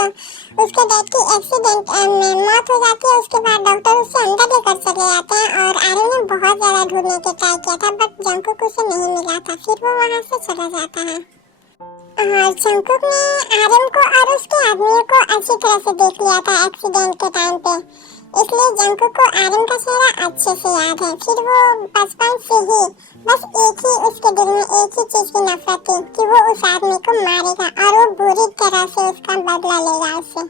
उसके डैड की एक्सीडेंट में मौत हो जाती है। उसके बाद डॉक्टर उसे अंदर लेकर चले जाते हैं और आर्यन ने बहुत ज्यादा ढूंढने की ट्राई किया था बट जंकुक उसे नहीं मिला था। फिर वो वहाँ से चला जाता है और जंकुक ने आर्यन को और उसके आदमियों को अच्छी तरह से देख लिया था एक्सीडेंट के टाइम पे, इसलिए जंकुक को आर्यन का चेहरा अच्छे से याद है। फिर वो बचपन से ही बस एक ही उसके दिल में एक ही चीज की नफरत थी कि वो उस आदमी को मारेगा और वो बुरी तरह से उसका बदला लेगा उससे।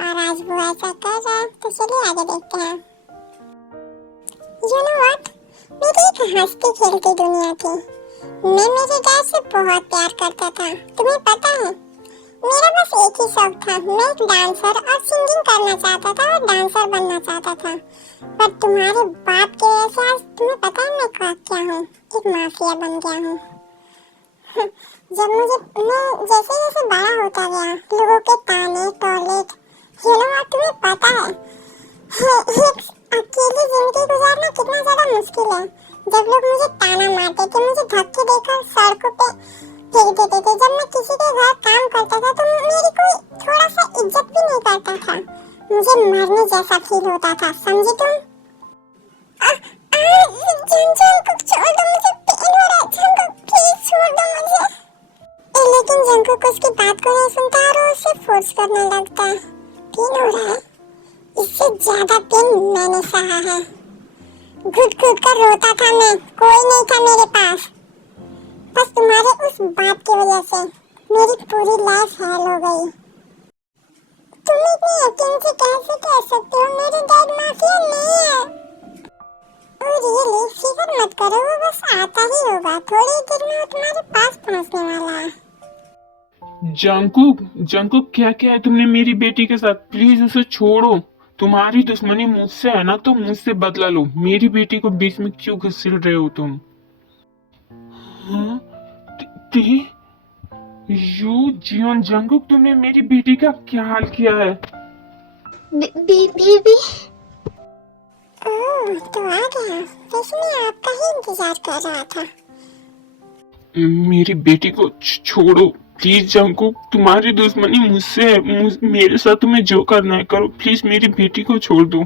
और आज वो ऐसा कर रहा है। तो चलिए आगे देखते हैं। You know what? मेरी एक हंसती खेलती दुनिया थी। मैं मेरे डैड से बहुत प्यार करता था। तुम्हें पता है मेरा बस एक ही शौक था। मैं एक डांसर और सिंगिंग करना चाहता था और डांसर बनना चाहता था। पर तुम्हारे बाप की वजह से आज तुम्हें पता है मैं क्या हूँ? एक माफिया बन गया हूँ। मैं जैसे जैसे बड़ा होता गया लोगों के ताने टॉयलेट तुम्हें पता है एक अकेली जिंदगी गुजारना कितना ज्यादा मुश्किल है। जब लोग मुझे ताना मारते थे, मुझे धक्के देकर सड़कों पे फेंक देते थे, जब मैं किसी के घर काम करता था तो मेरी कोई थोड़ा सा इज्जत भी नहीं करता था। मुझे मरने जैसा फील होता था, समझी तुम? जंकुक छोड़ दो, मुझे पेन हो रहा है। जंकुक प्लीज छोड़ दो मुझे। लेकिन घुट घुट कर रोता था मैं, कोई नहीं था मेरे पास। बस तुम्हारे उस बात की वजह से मेरी पूरी लाइफ हेल हो गई। तुम इतनी यकीन से कैसे कह सकते हो मेरे डैड माफिया नहीं है? रियली फिक्र मत करो, वो बस आता ही होगा, थोड़ी देर में वो तुम्हारे पास पहुंचने वाला है। जंकुक, जंकुक क्या किया है तुमने मेरी बेटी के साथ? प्लीज उसे छोड़ो। तुम्हारी दुश्मनी मुझसे है ना, तो मुझसे बदला लो। मेरी बेटी को बीच में क्यों घसीट रहे हो तुम? हाँ? यू जियोन जंकुक, तुमने मेरी बेटी का क्या हाल किया है? बेबी ओह, तो आ गया। बस मैं आपका ही इंतजार कर रहा था। मेरी बेटी को छोड़ो प्लीज जंकुक, तुम्हारी दुश्मनी मुझसे है। मेरे साथ तुम्हें जो करना है करो, प्लीज मेरी बेटी को छोड़ दो।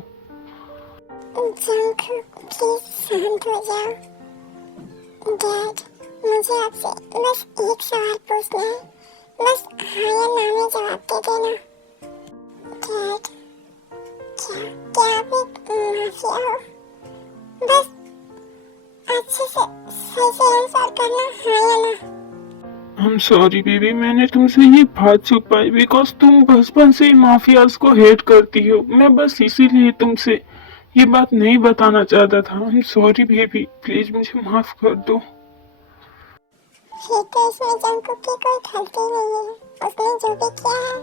जंकुक, प्लीज शांत हो जाओ। डैड, मुझे आपसे बस एक सवाल पूछना है, बस हाँ या ना में जवाब दे देना। डैड, क्या आप एक माफिया हो? बस अच्छे से सही से आंसर करना, हाँ या ना। I'm sorry बेबी, मैंने तुमसे ये बात छुपाई बिकॉज तुम बचपन से ही माफियाज को हेट करती हो। मैं बस इसीलिए तुमसे ये बात नहीं बताना चाहता था। I'm sorry बेबी, प्लीज मुझे माफ कर दो। फिर तो इसमें जंकुक की कोई गलती नहीं है। उसने जो भी किया है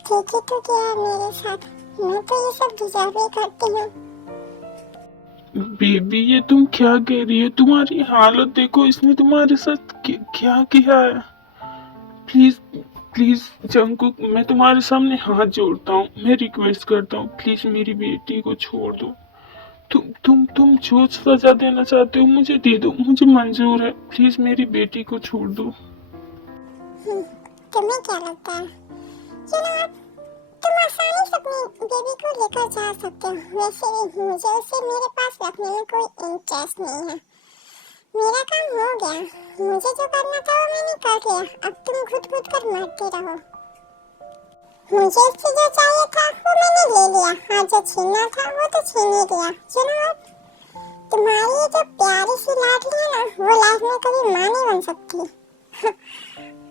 ठीक ही तो किया है मेरे साथ। मैं तो ये सब डिजर्व ही करती हूँ। बेबी ये तुम क्या कह रही है? तुम्हारी हालत देखो, इसने तुम्हारे साथ क्या किया है? प्लीज प्लीज जंकुक, मैं तुम्हारे सामने हाथ जोड़ता हूँ, मैं रिक्वेस्ट करता हूँ, प्लीज मेरी बेटी को छोड़ दो। तुम जो सजा देना चाहते हो मुझे दे दो, मुझे मंजूर है। प्लीज मेरी बेटी को छोड़ दो। तुम्हें क्या लगता है तुम आसानी से अपनी बेबी को लेकर जा सकते हो। वैसे भी मुझे उसे मेरे पास रखने में कोई इंटरेस्ट नहीं है। मेरा काम हो गया, मुझे जो करना था वो मैंने कर लिया। अब तुम घुट घुट कर मरते रहो। मुझे उससे जो चाहिए था वो मैंने ले लिया, और जो छीनना था वो तो छीन ही लिया। तुम्हारी ये जो प्यारी सी लाडली है ना, वो लाइफ में कभी मां नहीं बन सकती।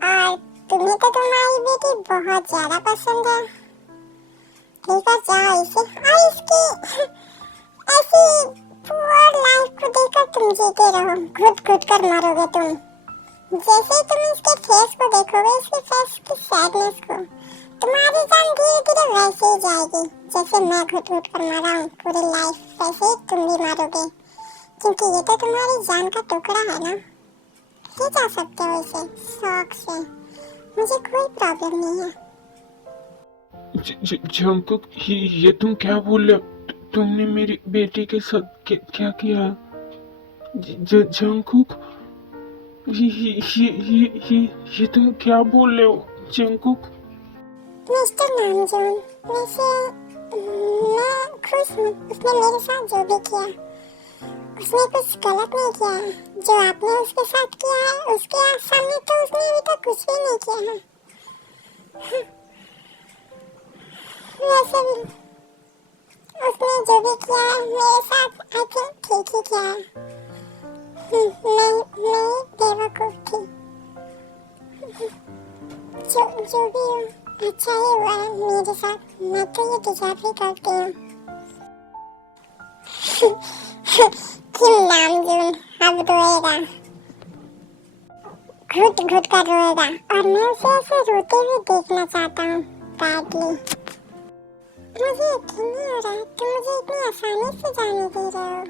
और तुम्हें तो तुम्हारी बेटी बहुत ज्यादा पसंद है। लेकर जाओ इसे, और इसकी ऐसी पुअर लाइफ को देखकर तुम जीते रहो, घुट घुट कर मरोगे तुम। जैसे ही तुम इसके फेस को देखोगे, इसके फेस की सैडनेस को, तुम्हारी जान धीरे धीरे वैसे ही जाएगी जैसे मैं घुट घुट कर मरा हूँ पूरी लाइफ। वैसे ही तुम भी मरोगे, क्योंकि ये तो तुम्हारी जान का टुकड़ा है ना। ले जा सकते हो इसे शौक से, मुझे कोई प्रॉब्लम नहीं है। जंकुक, ये तुम क्या बोल रहे हो? तुमने मेरी बेटी के साथ क्या किया? जंकुक, ये तुम क्या बोल रहे हो जंकुक? मिस्टर नामजोन, वैसे मैं खुश हूँ। उसने मेरे साथ जो भी किया, उसने कुछ गलत नहीं किया है। जो आपने उसके साथ किया है, उसके सामने तो उसने अभी तक कुछ भी नहीं किया है। वैसे भी उसने जो भी किया है मेरे साथ, आई थिंक ठीक ही किया है। मैं बेवकूफ थी। जो भी हो, अच्छा ही हुआ है मेरे साथ। मैं तो ये डिजर्व ही करती हूँ। किम नामजून अब रोएगा, घुट घुट कर रोएगा, और मैं उसे ऐसे रोते हुए देखना चाहता हूँ बैडली। मुझे यकीन नहीं हो रहा है तुम मुझे इतनी आसानी से जाने दे रहे हो।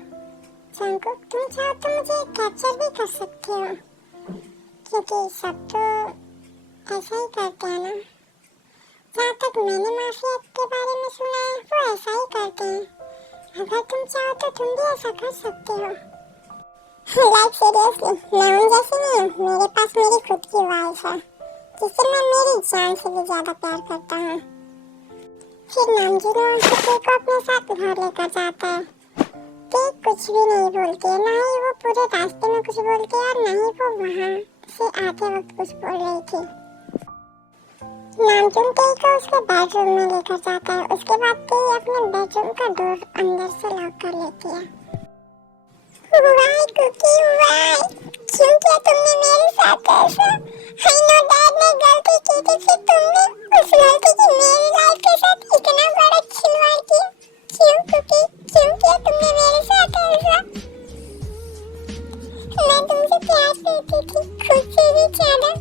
जंकुक, तुम चाहो तो मुझे कैप्चर भी कर सकते हो, क्योंकि सब तो ऐसा ही करते हैं ना। जहाँ तक मैंने माफिया के बारे में सुना है, वो ऐसा ही करते हैं। अगर तुम चाहो तो तुम भी ऐसा कर सकते हो। लाइक सीरियसली, मैं उन जैसी नहीं हूँ। मेरे पास मेरी खुद की वाइफ है, जिसे मैं मेरी जान से भी ज्यादा प्यार करता हूँ। फिर नामजून उसे को अपने साथ घर लेकर जाता है। ते कुछ भी नहीं बोलती है, ना ही वो पूरे रास्ते में कुछ बोलती है, और ना ही वो वहाँ से आते वक्त कुछ बोल रही थी। नामजून ते को उसके बेडरूम में लेकर जाता है। उसके बाद ते अपने बेडरूम का डोर अंदर से लॉक कर लेती है। वाई कुकी वाई, क्यों किया तुमने मेरे साथ ऐसा? आई नो डैड ने गलती की थी, फिर तुमने उस गलती की मेरी लाइफ के साथ इतना बड़ा खिलवाड़ किया। क्यों कुकी, क्यों किया तुमने मेरे साथ ऐसा? मैं तुमसे प्यार करती थी, खुद से भी ज्यादा।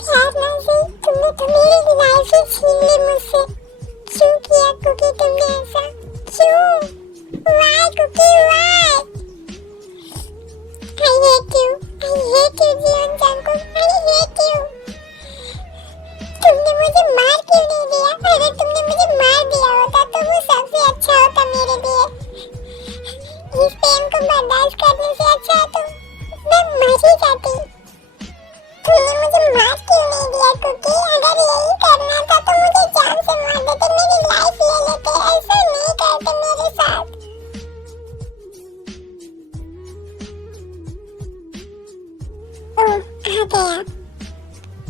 प्यार ना सही, तुमने तो मेरी लाइफ ही छीन ली मुझसे। क्यों किया कुकी तुमने ऐसा? क्यों? Why Kookie why? I hate you Jeon Jungkook, I hate you। तुमने मुझे मार क्यों नहीं दिया? अगर तुमने मुझे मार दिया होता तो वो सबसे अच्छा होता मेरे लिए। इस प्रेम को बर्दाश्त करने से अच्छा तो मैं मर ही जाती। तुमने मुझे मार क्यों नहीं दिया कुकी? अगर यही करना था तो मुझे जान से मार देते, मेरी लाइफ ले लेते, ऐसा नहीं करते मेरे साथ। ओह, आ गया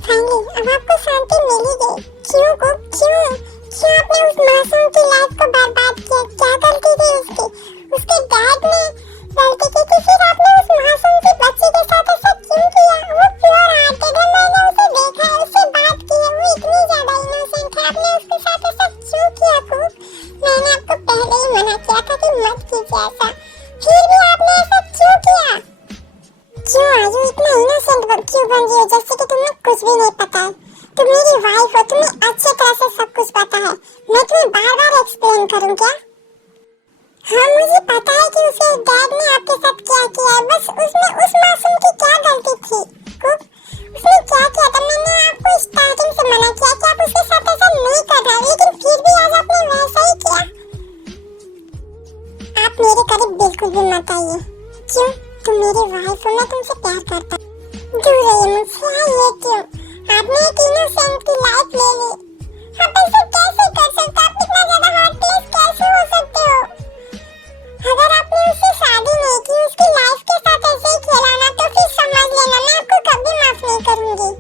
फाइनली, अब आपको शांति मिल ही गई। क्यों को क्यों क्यों आपने उस मासूम की लाइफ को बर्बाद किया? क्या गलती थी उसकी? उसके डैड ने गलती की थी, फिर आपने उस मासूम की बच्ची के साथ ऐसा क्यों किया? वो प्योर हार्टेड है, मैंने उसे देखा है, उससे बात की है, वो इतनी ज्यादा इनोसेंट है, आपने उसके साथ ऐसा क्यों किया कुक? मैंने आपको पहले ही मना किया था कि मत कीजिए ऐसा, फिर भी आपने ऐसा क्यों किया? क्यों आयु इतना इनोसेंट क्यों बन रही हो, जैसे कि तुम्हें कुछ भी नहीं पता है? तुम मेरी वाइफ हो, तुम्हें अच्छी तरह से सब कुछ पता है। मैं तुम्हें बार-बार एक्सप्लेन करूं क्या? हाँ, मुझे पता है कि उसे डैड ने आपके साथ क्या किया है, बस उसमें उस मासूम की क्या गलती थी? कुक, उसने क्या किया था? मैंने आपको स्टार्टिंग से मना किया कि आप उसके साथ ऐसा नहीं करना, लेकिन फिर भी आज आपने वैसा ही किया। आप मेरे करीब बिल्कुल भी मत आइए। क्यों? तुम मेरी वाइफ हो, मैं तुमसे प्यार करता हूँ। दूर रहिए मुझसे। ये क्यों? आपने एक इनोसेंट की लाइफ ले ली। आप ऐसे कैसे कर सकते? आप इतना ज्यादा हार्टलेस कैसे हो सकते हो? अगर आपने उससे शादी नहीं की, उसकी लाइफ के साथ ऐसे ही खेला ना, तो फिर समझ लेना मैं आपको कभी माफ नहीं करूंगी।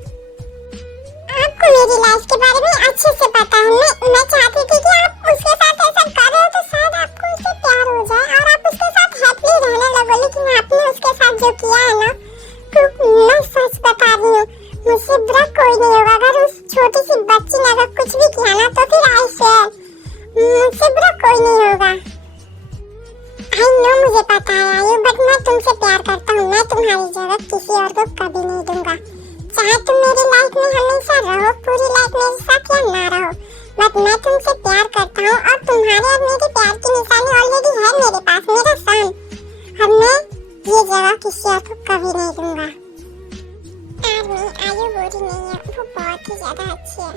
आपको मेरी लाइफ के बारे में अच्छे से पता है। मैं चाहती थी कि आप उसके साथ ऐसा कर रहे हो तो शायद आपको उससे प्यार हो जाए और आप उसके साथ हैप्पी रहने लगो, लेकिन आपने उसके साथ जो किया है ना, तो मैं सच बता रही हूँ, मुझसे बुरा कोई नहीं होगा। अगर उस छोटी सी बच्ची ने अगर कुछ भी किया ना, तो फिर आई शेयर, मुझसे बुरा कोई नहीं होगा। आई नो, मुझे पता है आयु, बट मैं तुमसे प्यार करता हूँ। मैं तुम्हारी जगह किसी और को कभी नहीं दूंगा। चाहे तुम मेरी लाइफ में हमेशा रहो, पूरी लाइफ मेरे साथ या ना रहो, बट मैं तुमसे प्यार करता हूँ और तुम्हारे और मेरे प्यार की निशानी ऑलरेडी है मेरे पास, मेरा सन। अब मैं ये जगह किसी और को कभी नहीं दूंगा। आयु बुरी नहीं है, वो बहुत ही ज्यादा अच्छी है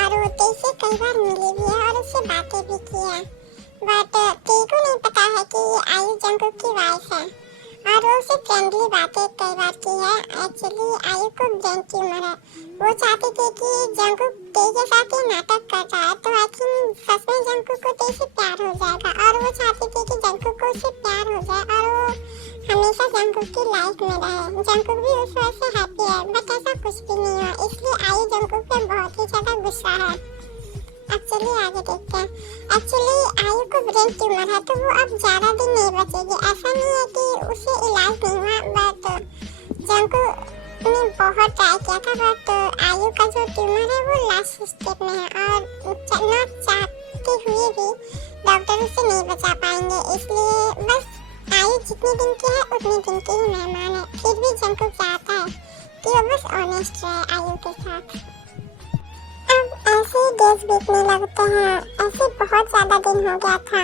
और वो तेरे कई बार मिली भी है और उससे बातें भी की है, बट तेरे नहीं पता है कि आयु जंकुक की वाइफ है और वो उससे फ्रेंडली बातें कई बार की है। एक्चुअली आयु को ब्रेन ट्यूमर है। वो चाहती थी कि जंकुक तेरे के साथ ये नाटक कर रहा है, तो आई थिंक सच में जंकुक को तेरे से प्यार हो जाएगा और वो चाहती थी कि जंकुक को उससे प्यार हो जाए और वो हमेशा जंकुक की लाइफ में रहे। जंकुक भी उस वजह से हैप्पी है, बट ऐसा कुछ भी नहीं हुआ, इसलिए आयु जंकुक पे बहुत ही ज्यादा गुस्सा है। एक्चुअली आगे देखते हैं। एक्चुअली आयु को ब्रेन ट्यूमर है, तो वो अब ज्यादा दिन नहीं बचेगी। ऐसा नहीं है कि उसे इलाज नहीं हुआ, बट जंकुक ने बहुत ट्राई किया था, बट आयु का जो ट्यूमर है वो लास्ट स्टेप में है और ना चाहते हुए भी डॉक्टर उसे नहीं बचा पाएंगे। इसलिए बस आयु जितने दिन की है उतने दिन की ही मेहमान है। फिर भी जंकुक चाहता है कि वो बस ऑनेस्ट रहे आयु के साथ। अब ऐसे ही डेज बीतने लगते हैं। ऐसे बहुत ज्यादा दिन हो गया था।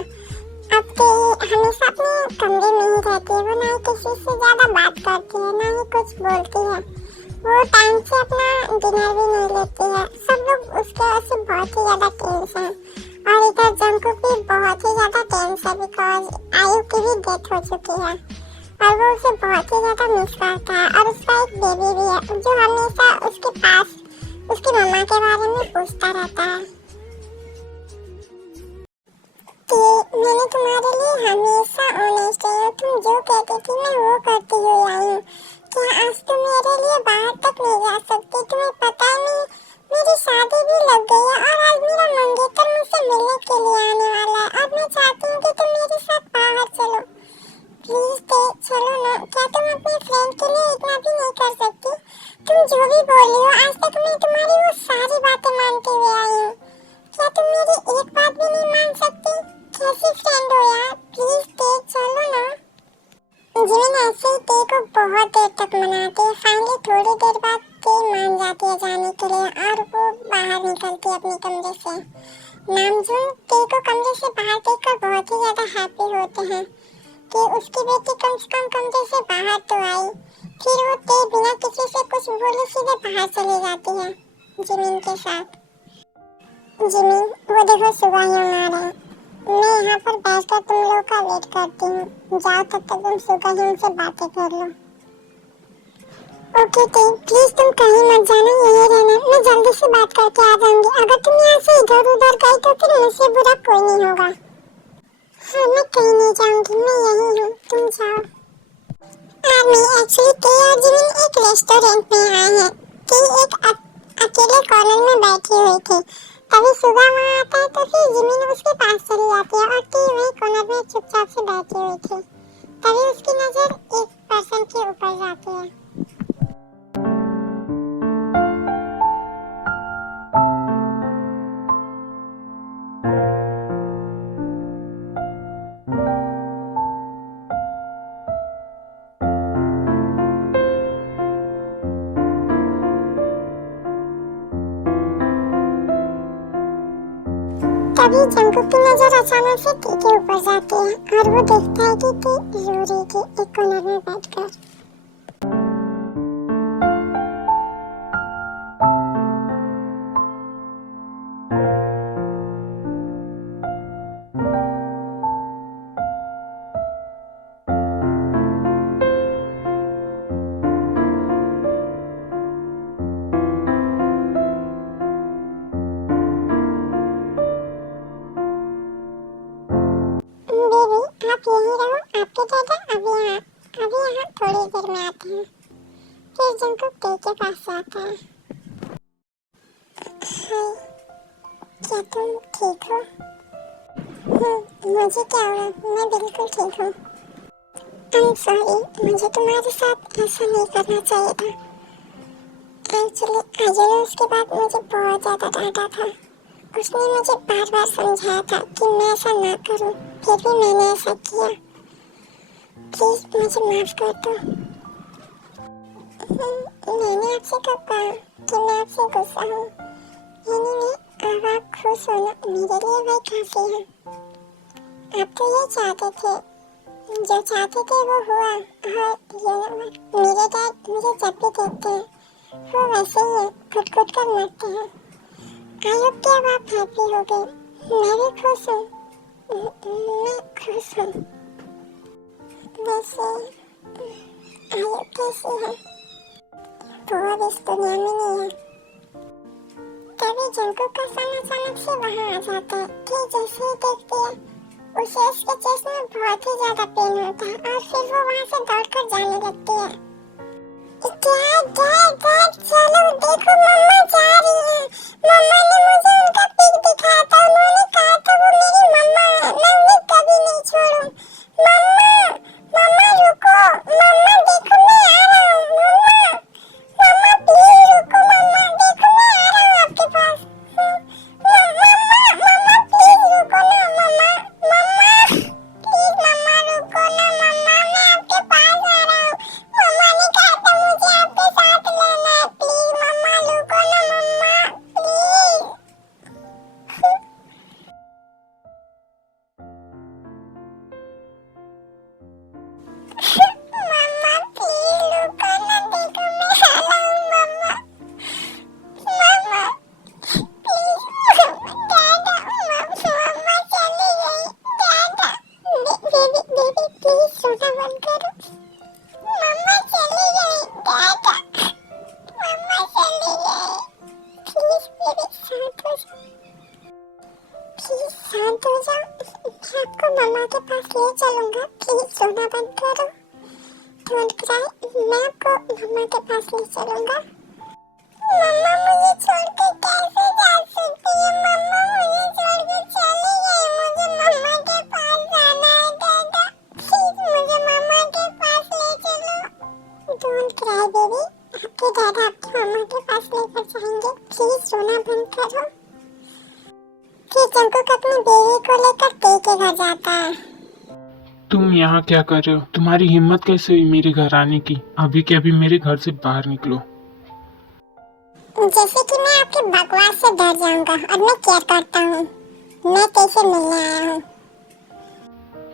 अब तो हमेशा अपने कमरे में ही रहती है। वो ना ही किसी से ज्यादा बात करती है, ना ही कुछ बोलती है। वो टाइम से अपना डिनर भी नहीं लेती है। सब लोग उसके वजह से बहुत ही ज्यादा टेंस हैं और इधर जंकुक भी बहुत ही ज्यादा टेंस है बिकॉज आयु की भी डेथ हो चुकी है और वो उसे बहुत ही ज्यादा मिस करता है और उसका एक बेबी भी है जो हमेशा उसके पास उसकी मम्मा के बारे में पूछता रहता है कि मैंने तुम्हारे लिए हमेशा ऑनेस्ट हूँ, तुम जो कहती थी मैं वो करती हुई आई हूँ। क्या आज तुम मेरे लिए बाहर तक नहीं जा सकती? तुम्हें पता नहीं मेरी शादी भी लग गई है और आज मेरा मंगेतर मुझसे मिलने के लिए आने वाला है और मैं चाहती हूँ कि तुम मेरे साथ बाहर चलो। प्लीज तक मनाती है। फाइनली थोड़ी देर बाद टी मान जाती है जाने के लिए और वो बाहर निकलती है अपने कमरे से। नामजून टी को कमरे से बाहर देखकर बहुत ही ज्यादा हैप्पी होते हैं कि उसकी बेटी कम से कम कमरे से बाहर तो आई। फिर वो टी बिना किसी से कुछ बोले सीधे बाहर चली जाती है जिमिन के साथ। जिमिन, वो देखो सुबह ही आ रहे हैं। मैं यहाँ पर बैठकर तुम लोग का वेट करती हूँ। जाओ तब तक तुम सुबह ही उनसे बातें कर लो। ओके टी, प्लीज तुम कहीं मत जाना, यही रहना। मैं जल्दी से बात करके आ जाऊंगी। अगर तुम यहाँ से इधर उधर गई तो फिर मुझसे बुरा कोई नहीं होगा। हाँ, मैं कहीं नहीं जाऊंगी, मैं यही हूँ, तुम जाओ। आर्मी, एक्चुअली टी और जिमिन एक रेस्टोरेंट में आए हैं। टी एक अकेले कॉर्नर में बैठी हुई थी। तभी सुबह वहाँ आता है तो फिर जिमिन उसके पास चली जाती है और टी वही कॉर्नर में चुपचाप से बैठी हुई थी। तभी उसकी नजर एक पर्सन के ऊपर जाती है। तभी जंकुक की नजर अचानक से टी के ऊपर जाती है और वो देखता है कि टी रो रही थी एक कोने में बैठकर। बेबी, आप यहीं रहो, आपके दादा अभी यहाँ थोड़ी देर में आते हैं। फिर जंकुक टी के पास जाता है। हाय, क्या तुम ठीक हो? मुझे क्या हुआ? मैं बिल्कुल ठीक हूँ। आई एम सॉरी, मुझे तुम्हारे साथ ऐसा नहीं करना चाहिए था। एक्चुअली अजय उसके बाद मुझे बहुत ज़्यादा डांटा था। उसने मुझे बार बार समझाया था कि मैं ऐसा ना करूं, फिर भी मैंने ऐसा किया। प्लीज मुझे माफ कर दो। मैंने आपसे कब कहा कि मैं आपसे गुस्सा हूँ? अब आप खुश होना मेरे लिए वही काफी है। आप तो ये चाहते थे, जो चाहते थे वो हुआ। और मेरे डैड मुझे जब भी देखते हैं वो वैसे ही है, खुद कर मरते हैं। आई होप कि अब आप हैप्पी हो गए। मैं भी खुश हूँ, मैं खुश हूँ। वैसे आई होप कैसी है? वो अब इस दुनिया में नहीं है। तभी जंकुक का सन अचानक से वहाँ आ जाता है कि जैसे ही देखती है उसे उसके चेस्ट में बहुत ही ज्यादा पेन होता है और फिर वो वहाँ से दौड़कर जाने लगती है। डैड, चलो देखो मम्मा जा रही है। मम्मा ने मुझे उनका पिक दिखाया था, उन्होंने कहा था वो मेरी मम्मा है, मैं उन्हें कभी नहीं छोड़ूं। मम्मा रुको, मम्मा देखो मैं आ रहा हूँ। मम्मा प्लीज रुको, मम्मा देखो मैं आ रहा हूँ आपके पास। मम्मा प्लीज रुको ना, मम्मा प्लीज मम्मा रुको ना, मम्मा मैं आपके पास आ रहा हूँ। मम्मा ने कहा था मुझे आपके साथ लेना है, प्लीज मम्मा रुको ना, मम्मा प्लीज। मम्मा प्लीज रुको ना, देखो मैं आ रहा हूँ मम्मा प्लीज। दादा, मम्मा चली गई। दादा, बेबी प्लीज सोना बंद करो। मम्मा चली गई। दादा, मम्मा चली गई। प्लीज बेबी शांत हो जाओ, प्लीज शांत हो जाओ। मैं आपको मम्मा के पास ले चलूंगा, प्लीज सोना बंद करो। डोंट क्राई, मैं आपको मम्मा के पास ले चलूंगा। मम्मा मुझे छोड़कर कैसे जा सकती है? मम्मा मुझे छोड़कर चली गई। मुझे मम्मा के पास जाना है। दादा प्लीज मुझे मम्मा के पास ले चलो। डोंट क्राई बेबी, आपके दादा आपकी मम्मा के पास लेकर जाएंगे, प्लीज रोना बंद करो। फिर जंकुक अपनी बेबी को लेकर टी के घर जाता है। तुम यहाँ क्या कर रहे हो? तुम्हारी हिम्मत कैसे हुई मेरे घर आने की? अभी के अभी मेरे घर से बाहर निकलो। जैसे कि मैं आपकी बकवास से डर जाऊंगा और मैं क्या करता हूँ, मैं कैसे मिलने आया हूँ।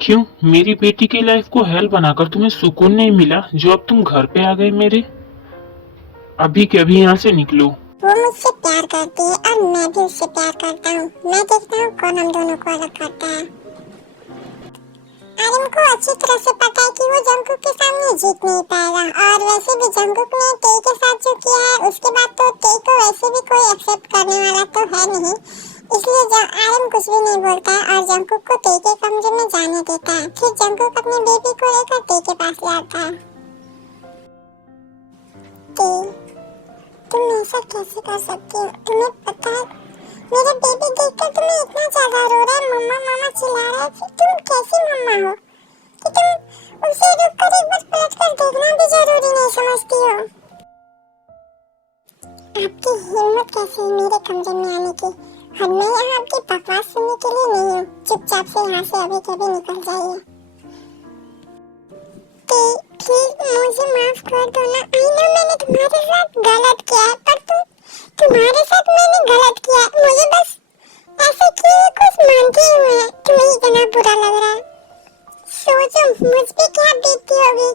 क्यों? मेरी बेटी की लाइफ को हेल बनाकर तुम्हें सुकून नहीं मिला जो अब तुम घर पे आ गए मेरे? अभी के अभी यहाँ से निकलो। वो मुझसे प्यार करती है और मैं भी उससे प्यार करता हूँ। मैं देखता हूँ कौन हम दोनों को अलग करता है। आर्यन को अच्छी तरह से पता है कि वो जंगकुक के सामने जीत नहीं पाएगा, और वैसे भी जंगकुक ने टे के साथ जो किया है उसके बाद तो टे को वैसे भी कोई एक्सेप्ट करने वाला तो है नहीं, इसलिए आर्यन कुछ भी नहीं बोलता है और जंगकुक को टे के कमरे में जाने देता है। फिर जंगकुक अपने बेबी को लेकर टे के पास ले आता है। टे, तुम ऐसा कैसे कर सकती हो? तुम्हें पता है मेरा बेबी देखकर तुम्हें इतना ज्यादा रो रहा है, मम्मा मम्मा चिल्ला रहा है। फिर तुम कैसी मम्मा हो कि तुम उसे रुककर एक बार पलटकर देखना भी जरूरी नहीं समझती हो? आपकी हिम्मत कैसे है मेरे कमरे में आने की? और मैं यहाँ आपकी बकवास सुनने के लिए नहीं हूँ। चुपचाप से यहाँ से अभी कभी निकल जाइए। प्लीज मुझे माफ कर दो ना। आई नो मैंने तुम्हारे साथ गलत किया है, पर तुम्हारे साथ मैंने गलत किया है। मुझे बस ऐसे किए कुछ मानते हुए है, तुम्हें इतना बुरा लग रहा है। सोचो मुझ पे क्या बीतती होगी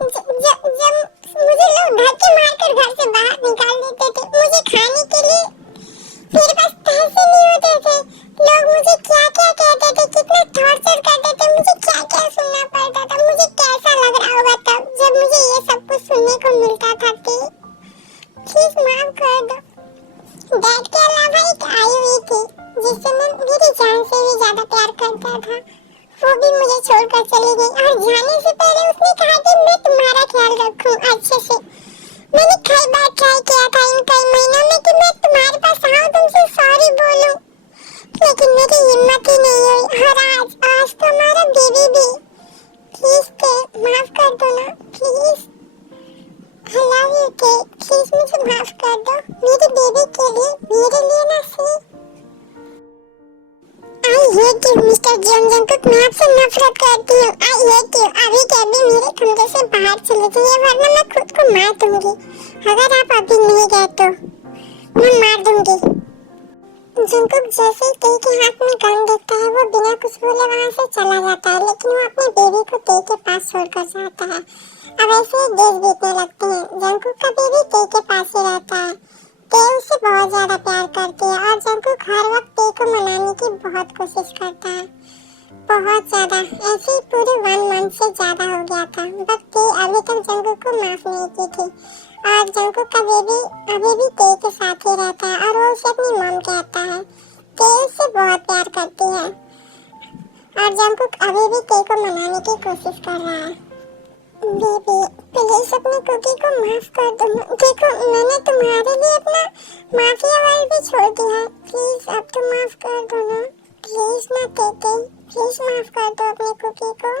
जब मुझे लोग घर के मारकर घर से बाहर निकाल देते थे। मुझे खाने के लिए मेरे पास पैसे नहीं होते थे। लोग मुझे क्या क्या कहते थे, कितना टॉर्चर करते थे, मुझे क्या क्या सुनना पड़ता था। मुझे कैसा लग रहा होगा तब जब मुझे ये सब कुछ सुनने को मिलता था। प्लीज माफ कर दो। डैड के अलावा एक आई हुई थी जिससे मैं मेरी जान से भी ज्यादा प्यार करता था, वो भी मुझे छोड़कर चली गई। और जाने से पहले उसने कहा कि मैं तुम्हारा ख्याल रखूं अच्छे से। मैंने कई बार ट्राई किया था इन कई महीनों में कि मैं तुम्हारे पास आऊं, तुमसे सॉरी बोलूं, लेकिन मेरी हिम्मत ही नहीं हुई। और आज तो हमारा बेबी भी। प्लीज माफ कर दो ना, प्लीज। I love you टे, प्लीज मुझे माफ कर दो मेरे बेबी के लिए, मेरे लिए ना सी। I hate you mister Jungkook, मैं आपसे नफरत करती हूँ। I hate you। अभी के अभी मेरे कमरे से बाहर चले जाइए वरना मैं खुद को मार दूंगी। अगर आप अभी नहीं गए तो मैं मार दूंगी। जंगकुक जैसे ही टे के हाथ में गन देखता है वो बिना कुछ बोले वहाँ से चला जाता है, लेकिन वो अपने बेबी को टे के पास छोड़कर जाता है। अब ऐसे ही डेज बीतने लगते हैं। जंगकुक का बेबी टे के पास ही रहता है। टे उससे बहुत ज्यादा प्यार करती है और जंगकुक हर वक्त टे को मनाने की बहुत कोशिश करता है, बहुत ज्यादा। ऐसे ही पूरे 1 मंथ से ज्यादा हो गया था, बट टे अभी तक जंगकुक को माफ नहीं की थी। और जंगकुक का बेबी अभी भी टे के साथ ही रहता है और वो उसे अपनी मॉम कहता है। टे उससे बहुत प्यार करती है और जंगकुक अभी भी टे को मनाने की कोशिश कर रहा है। बेबी प्लीज अपने कुकी को माफ कर दो। देखो मैंने तुम्हारे लिए अपना माफिया वाइफ भी छोड़ दिया है। प्लीज अब तो माफ कर दो ना, प्लीज ना टेटे, प्लीज माफ कर दो अपने कुकी को।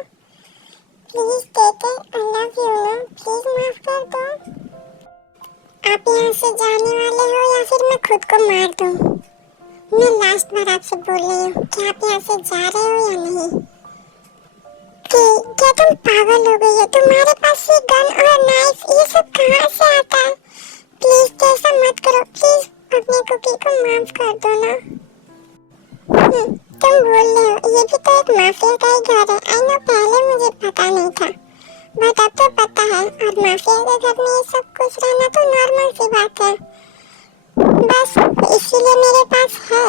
Please Tete I love you ना, प्लीज माफ कर दो। आप यहाँ से जाने वाले हो या फिर मैं खुद को मार दूँ? मैं लास्ट बार आपसे बोल रही हूँ कि आप यहाँ से जा रहे हो या नहीं। क्या तुम पागल हो गई हो? तुम्हारे पास ये गन और नाइफ ये सब कहाँ से आता है? प्लीज ऐसा मत करो, प्लीज अपने कुकी को माफ कर दो ना। तुम बोल रहे हो ये भी तो एक माफिया का ही घर है। आई नो पहले मुझे पता नहीं था, बट अब तो पता है। और माफिया के घर में ये सब कुछ रहना तो नॉर्मल सी बात है, बस इसीलिए मेरे पास है।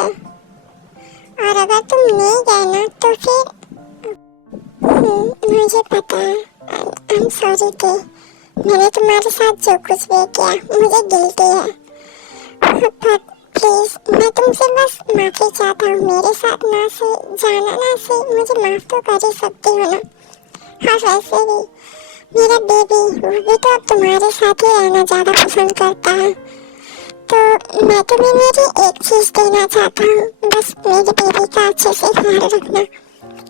और अगर तुम नहीं गए ना तो फिर मुझे पता है। आई एम सॉरी टे, मैंने तुम्हारे साथ जो कुछ भी किया मुझे गिल्टी है, पर प्लीज मैं तुमसे बस माफी चाहता हूँ। मेरे साथ ना से जाना ना से मुझे माफ तो कर ही सकती हो ना। हाँ वैसे भी मेरा बेबी वो भी तो अब तुम्हारे साथ ही रहना ज़्यादा पसंद करता है, तो मैं तुम्हें मेरी एक चीज़ देना चाहता हूँ, बस मेरे बेबी का अच्छे से ख्याल रखना।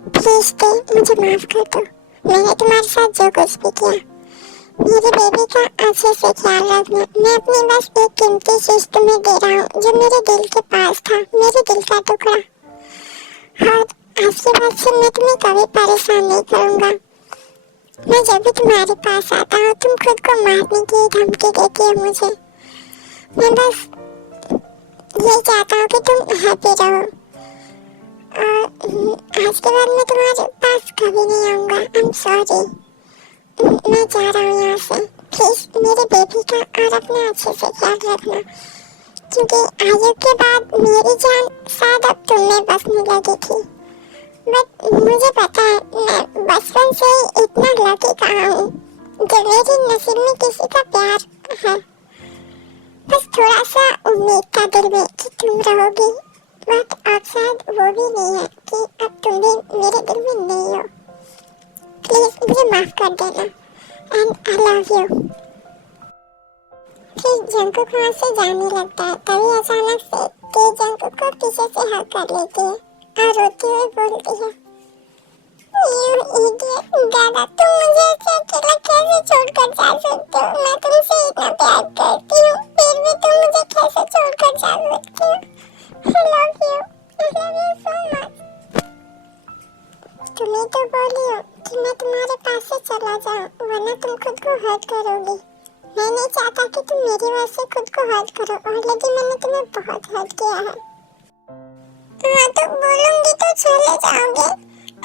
प्लीज टे मुझे माफ कर दो। मैंने तुम्हारे साथ जो कुछ भी किया, मेरे बेबी का अच्छे से ख्याल रखना। मैं अपनी बस एक कीमती चीज तुम्हें दे रहा हूँ जो मेरे दिल के पास था, मेरे दिल का टुकड़ा। और आज के बाद से मैं तुम्हें कभी परेशान नहीं करूंगा। मैं जब भी तुम्हारे पास आता हूँ तुम खुद को मारने की धमकी देती हो मुझे। मैं बस यही चाहता हूँ कि तुम हैप्पी रहो और आज के बाद मैं तुम्हारे पास कभी नहीं आऊंगा। आई एम सॉरी, मैं जा रहा हूँ यहाँ से। प्लीज मेरे बेबी का और अपना अच्छे से ख्याल रखना, क्योंकि आयु के बाद मेरी जान शायद अब तुम में बसने लगी थी। बट मुझे पता है मैं बचपन से ही इतना लकी कहाँ हूँ जो मेरे नसीब में किसी का प्यार है। बस थोड़ा सा उम्मीद था दिल में कि तुम रहोगी, बट अब शायद वो भी नहीं है कि अब तुम भी मेरे दिल में नहीं हो। प्लीज मुझे माफ कर देना एंड आई लव यू। फिर जंकुक वहाँ से जाने लगता है, तभी अचानक से ते जंकुक को पीछे से हक कर लेती है और रोती हुई बोलती है, यू इडियट, दादा तुम मुझे ऐसे अकेला कैसे छोड़कर जा सकते हो? मैं तुमसे इतना प्यार करती हूँ, फिर भी तुम मुझे कैसे छोड़कर जा सकते हो? I love you so much। तुम ही तो बोली हो कि मैं तुम्हारे पास से चला जाऊँ, वरना तुम खुद को हर्ट करोगी। मैं नहीं चाहता कि तुम मेरी वजह से खुद को हर्ट करो, ऑलरेडी मैंने तुम्हें बहुत हर्ट किया है। हाँ तो बोलूंगी तो चले जाओगे?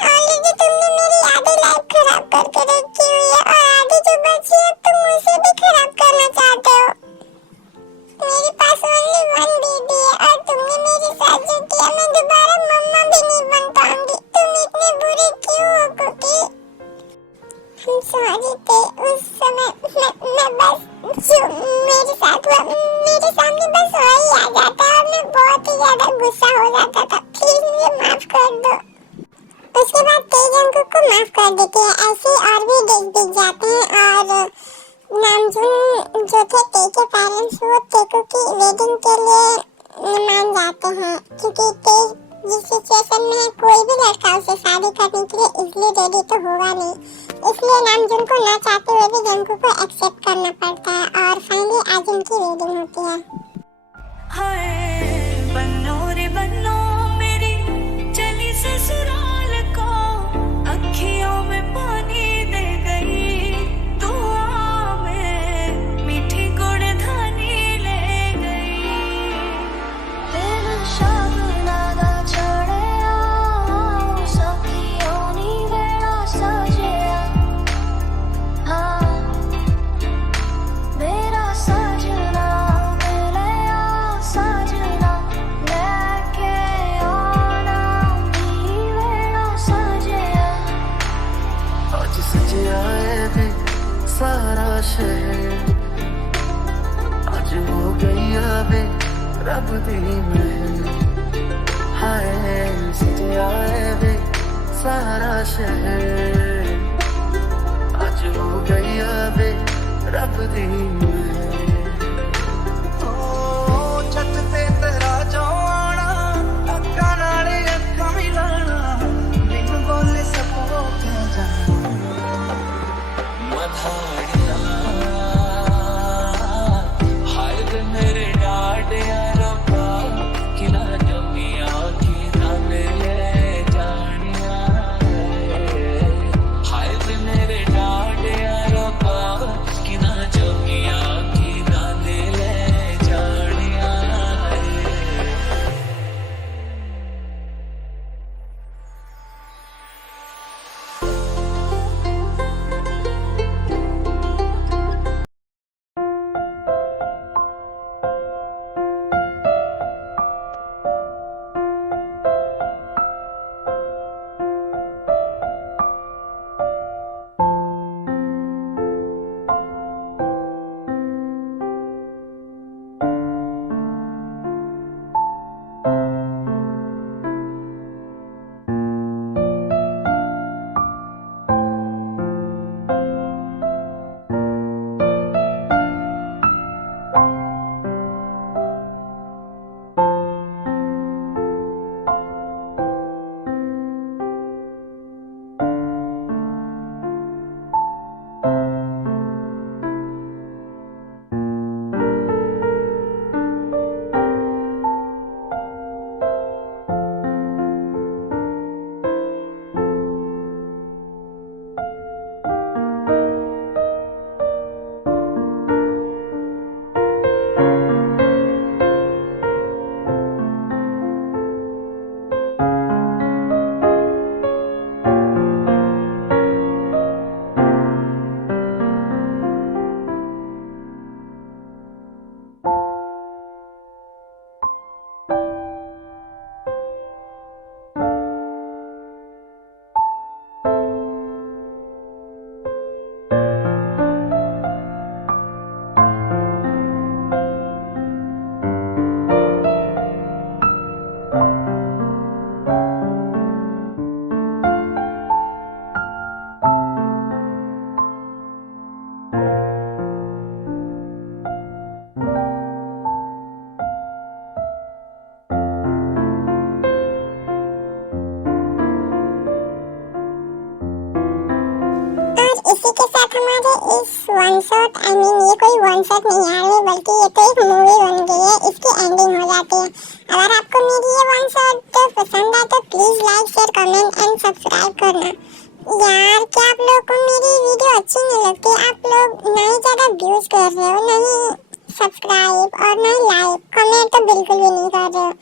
ऑलरेडी तुमने मेरी आधी लाइफ खराब करके रखी हुई है और आधी जो बची है तुम उसे भी खराब करना चाहते हो। मेरे पास ओनली वन बेबी है और तुमने मेरे साथ जो किया मैं दोबारा मम्मा भी नहीं बन पाऊंगी। तुम इतने बुरे क्यों हो कुकी? सॉरी थे, उस समय मैं बस जो मेरे साथ हुआ मेरे सामने बस वही आ जाता और मैं बहुत ही ज्यादा गुस्सा हो जाता था। प्लीज मुझे माफ कर दो। उसके बाद ते जंकुक को माफ कर देती है। ऐसे और भी डेज बीत जाते हैं और नामजून जो थे ते के पेरेंट्स वो तेको की वेडिंग के लिए मान जाते हैं, क्योंकि ते जिस सिचुएशन में कोई भी लड़का उसे शादी करने के लिए इसलिए रेडी तो होगा नहीं, इसलिए नामजून को ना चाहते हुए भी जंकुक को एक्सेप्ट करना पड़ता है और फाइनली आज उनकी वेडिंग होती है। हाय बन्नो रे बन्नो मेरी चली ससुराल को, अखियों में पानी दे गई दुआ में मीठी गुड़धानी ले गई। तेरा शाम नागा छोड़े आओ सखियों नी वेड़ा सजे हाँ मेरा सजना मिले आ सजना लेके आना भी वेड़ा सजे आज सजिया है वे सारा शहर, आज हो गई वे रब दी महल। हाय सजिया है वे सारा शहर, आज हो गई वे रब दी महल। ओ छत ते तेरा जो आना अक्का नाले अक्का मिलाना, बिन बोले सबको कह जाना मधाड़िया। हाय रे मेरे डाडिया रब्बा किना जमिया की जाने ले जानिया। इसी के साथ हमारे इस वन शॉट ये कोई वन शॉट नहीं है यार, बल्कि ये तो एक मूवी बन गई है, इसकी एंडिंग हो जाती है। अगर आपको मेरी ये वन शॉट तो पसंद आए तो please like share comment and subscribe करना। यार क्या आप लोग को मेरी वीडियो अच्छी नहीं लगती? आप लोग नहीं ज़्यादा व्यूज कर रहे हो, नहीं सब्सक्राइब और नहीं लाइक कमेंट तो बिल्कुल भी नहीं कर रहे हो।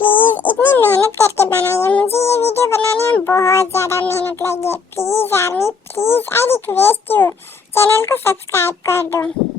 प्लीज़ इतनी मेहनत करके बनाइए, मुझे ये वीडियो बनाने में बहुत ज़्यादा मेहनत लगी है। Please army please I request you channel को सब्सक्राइब कर दो।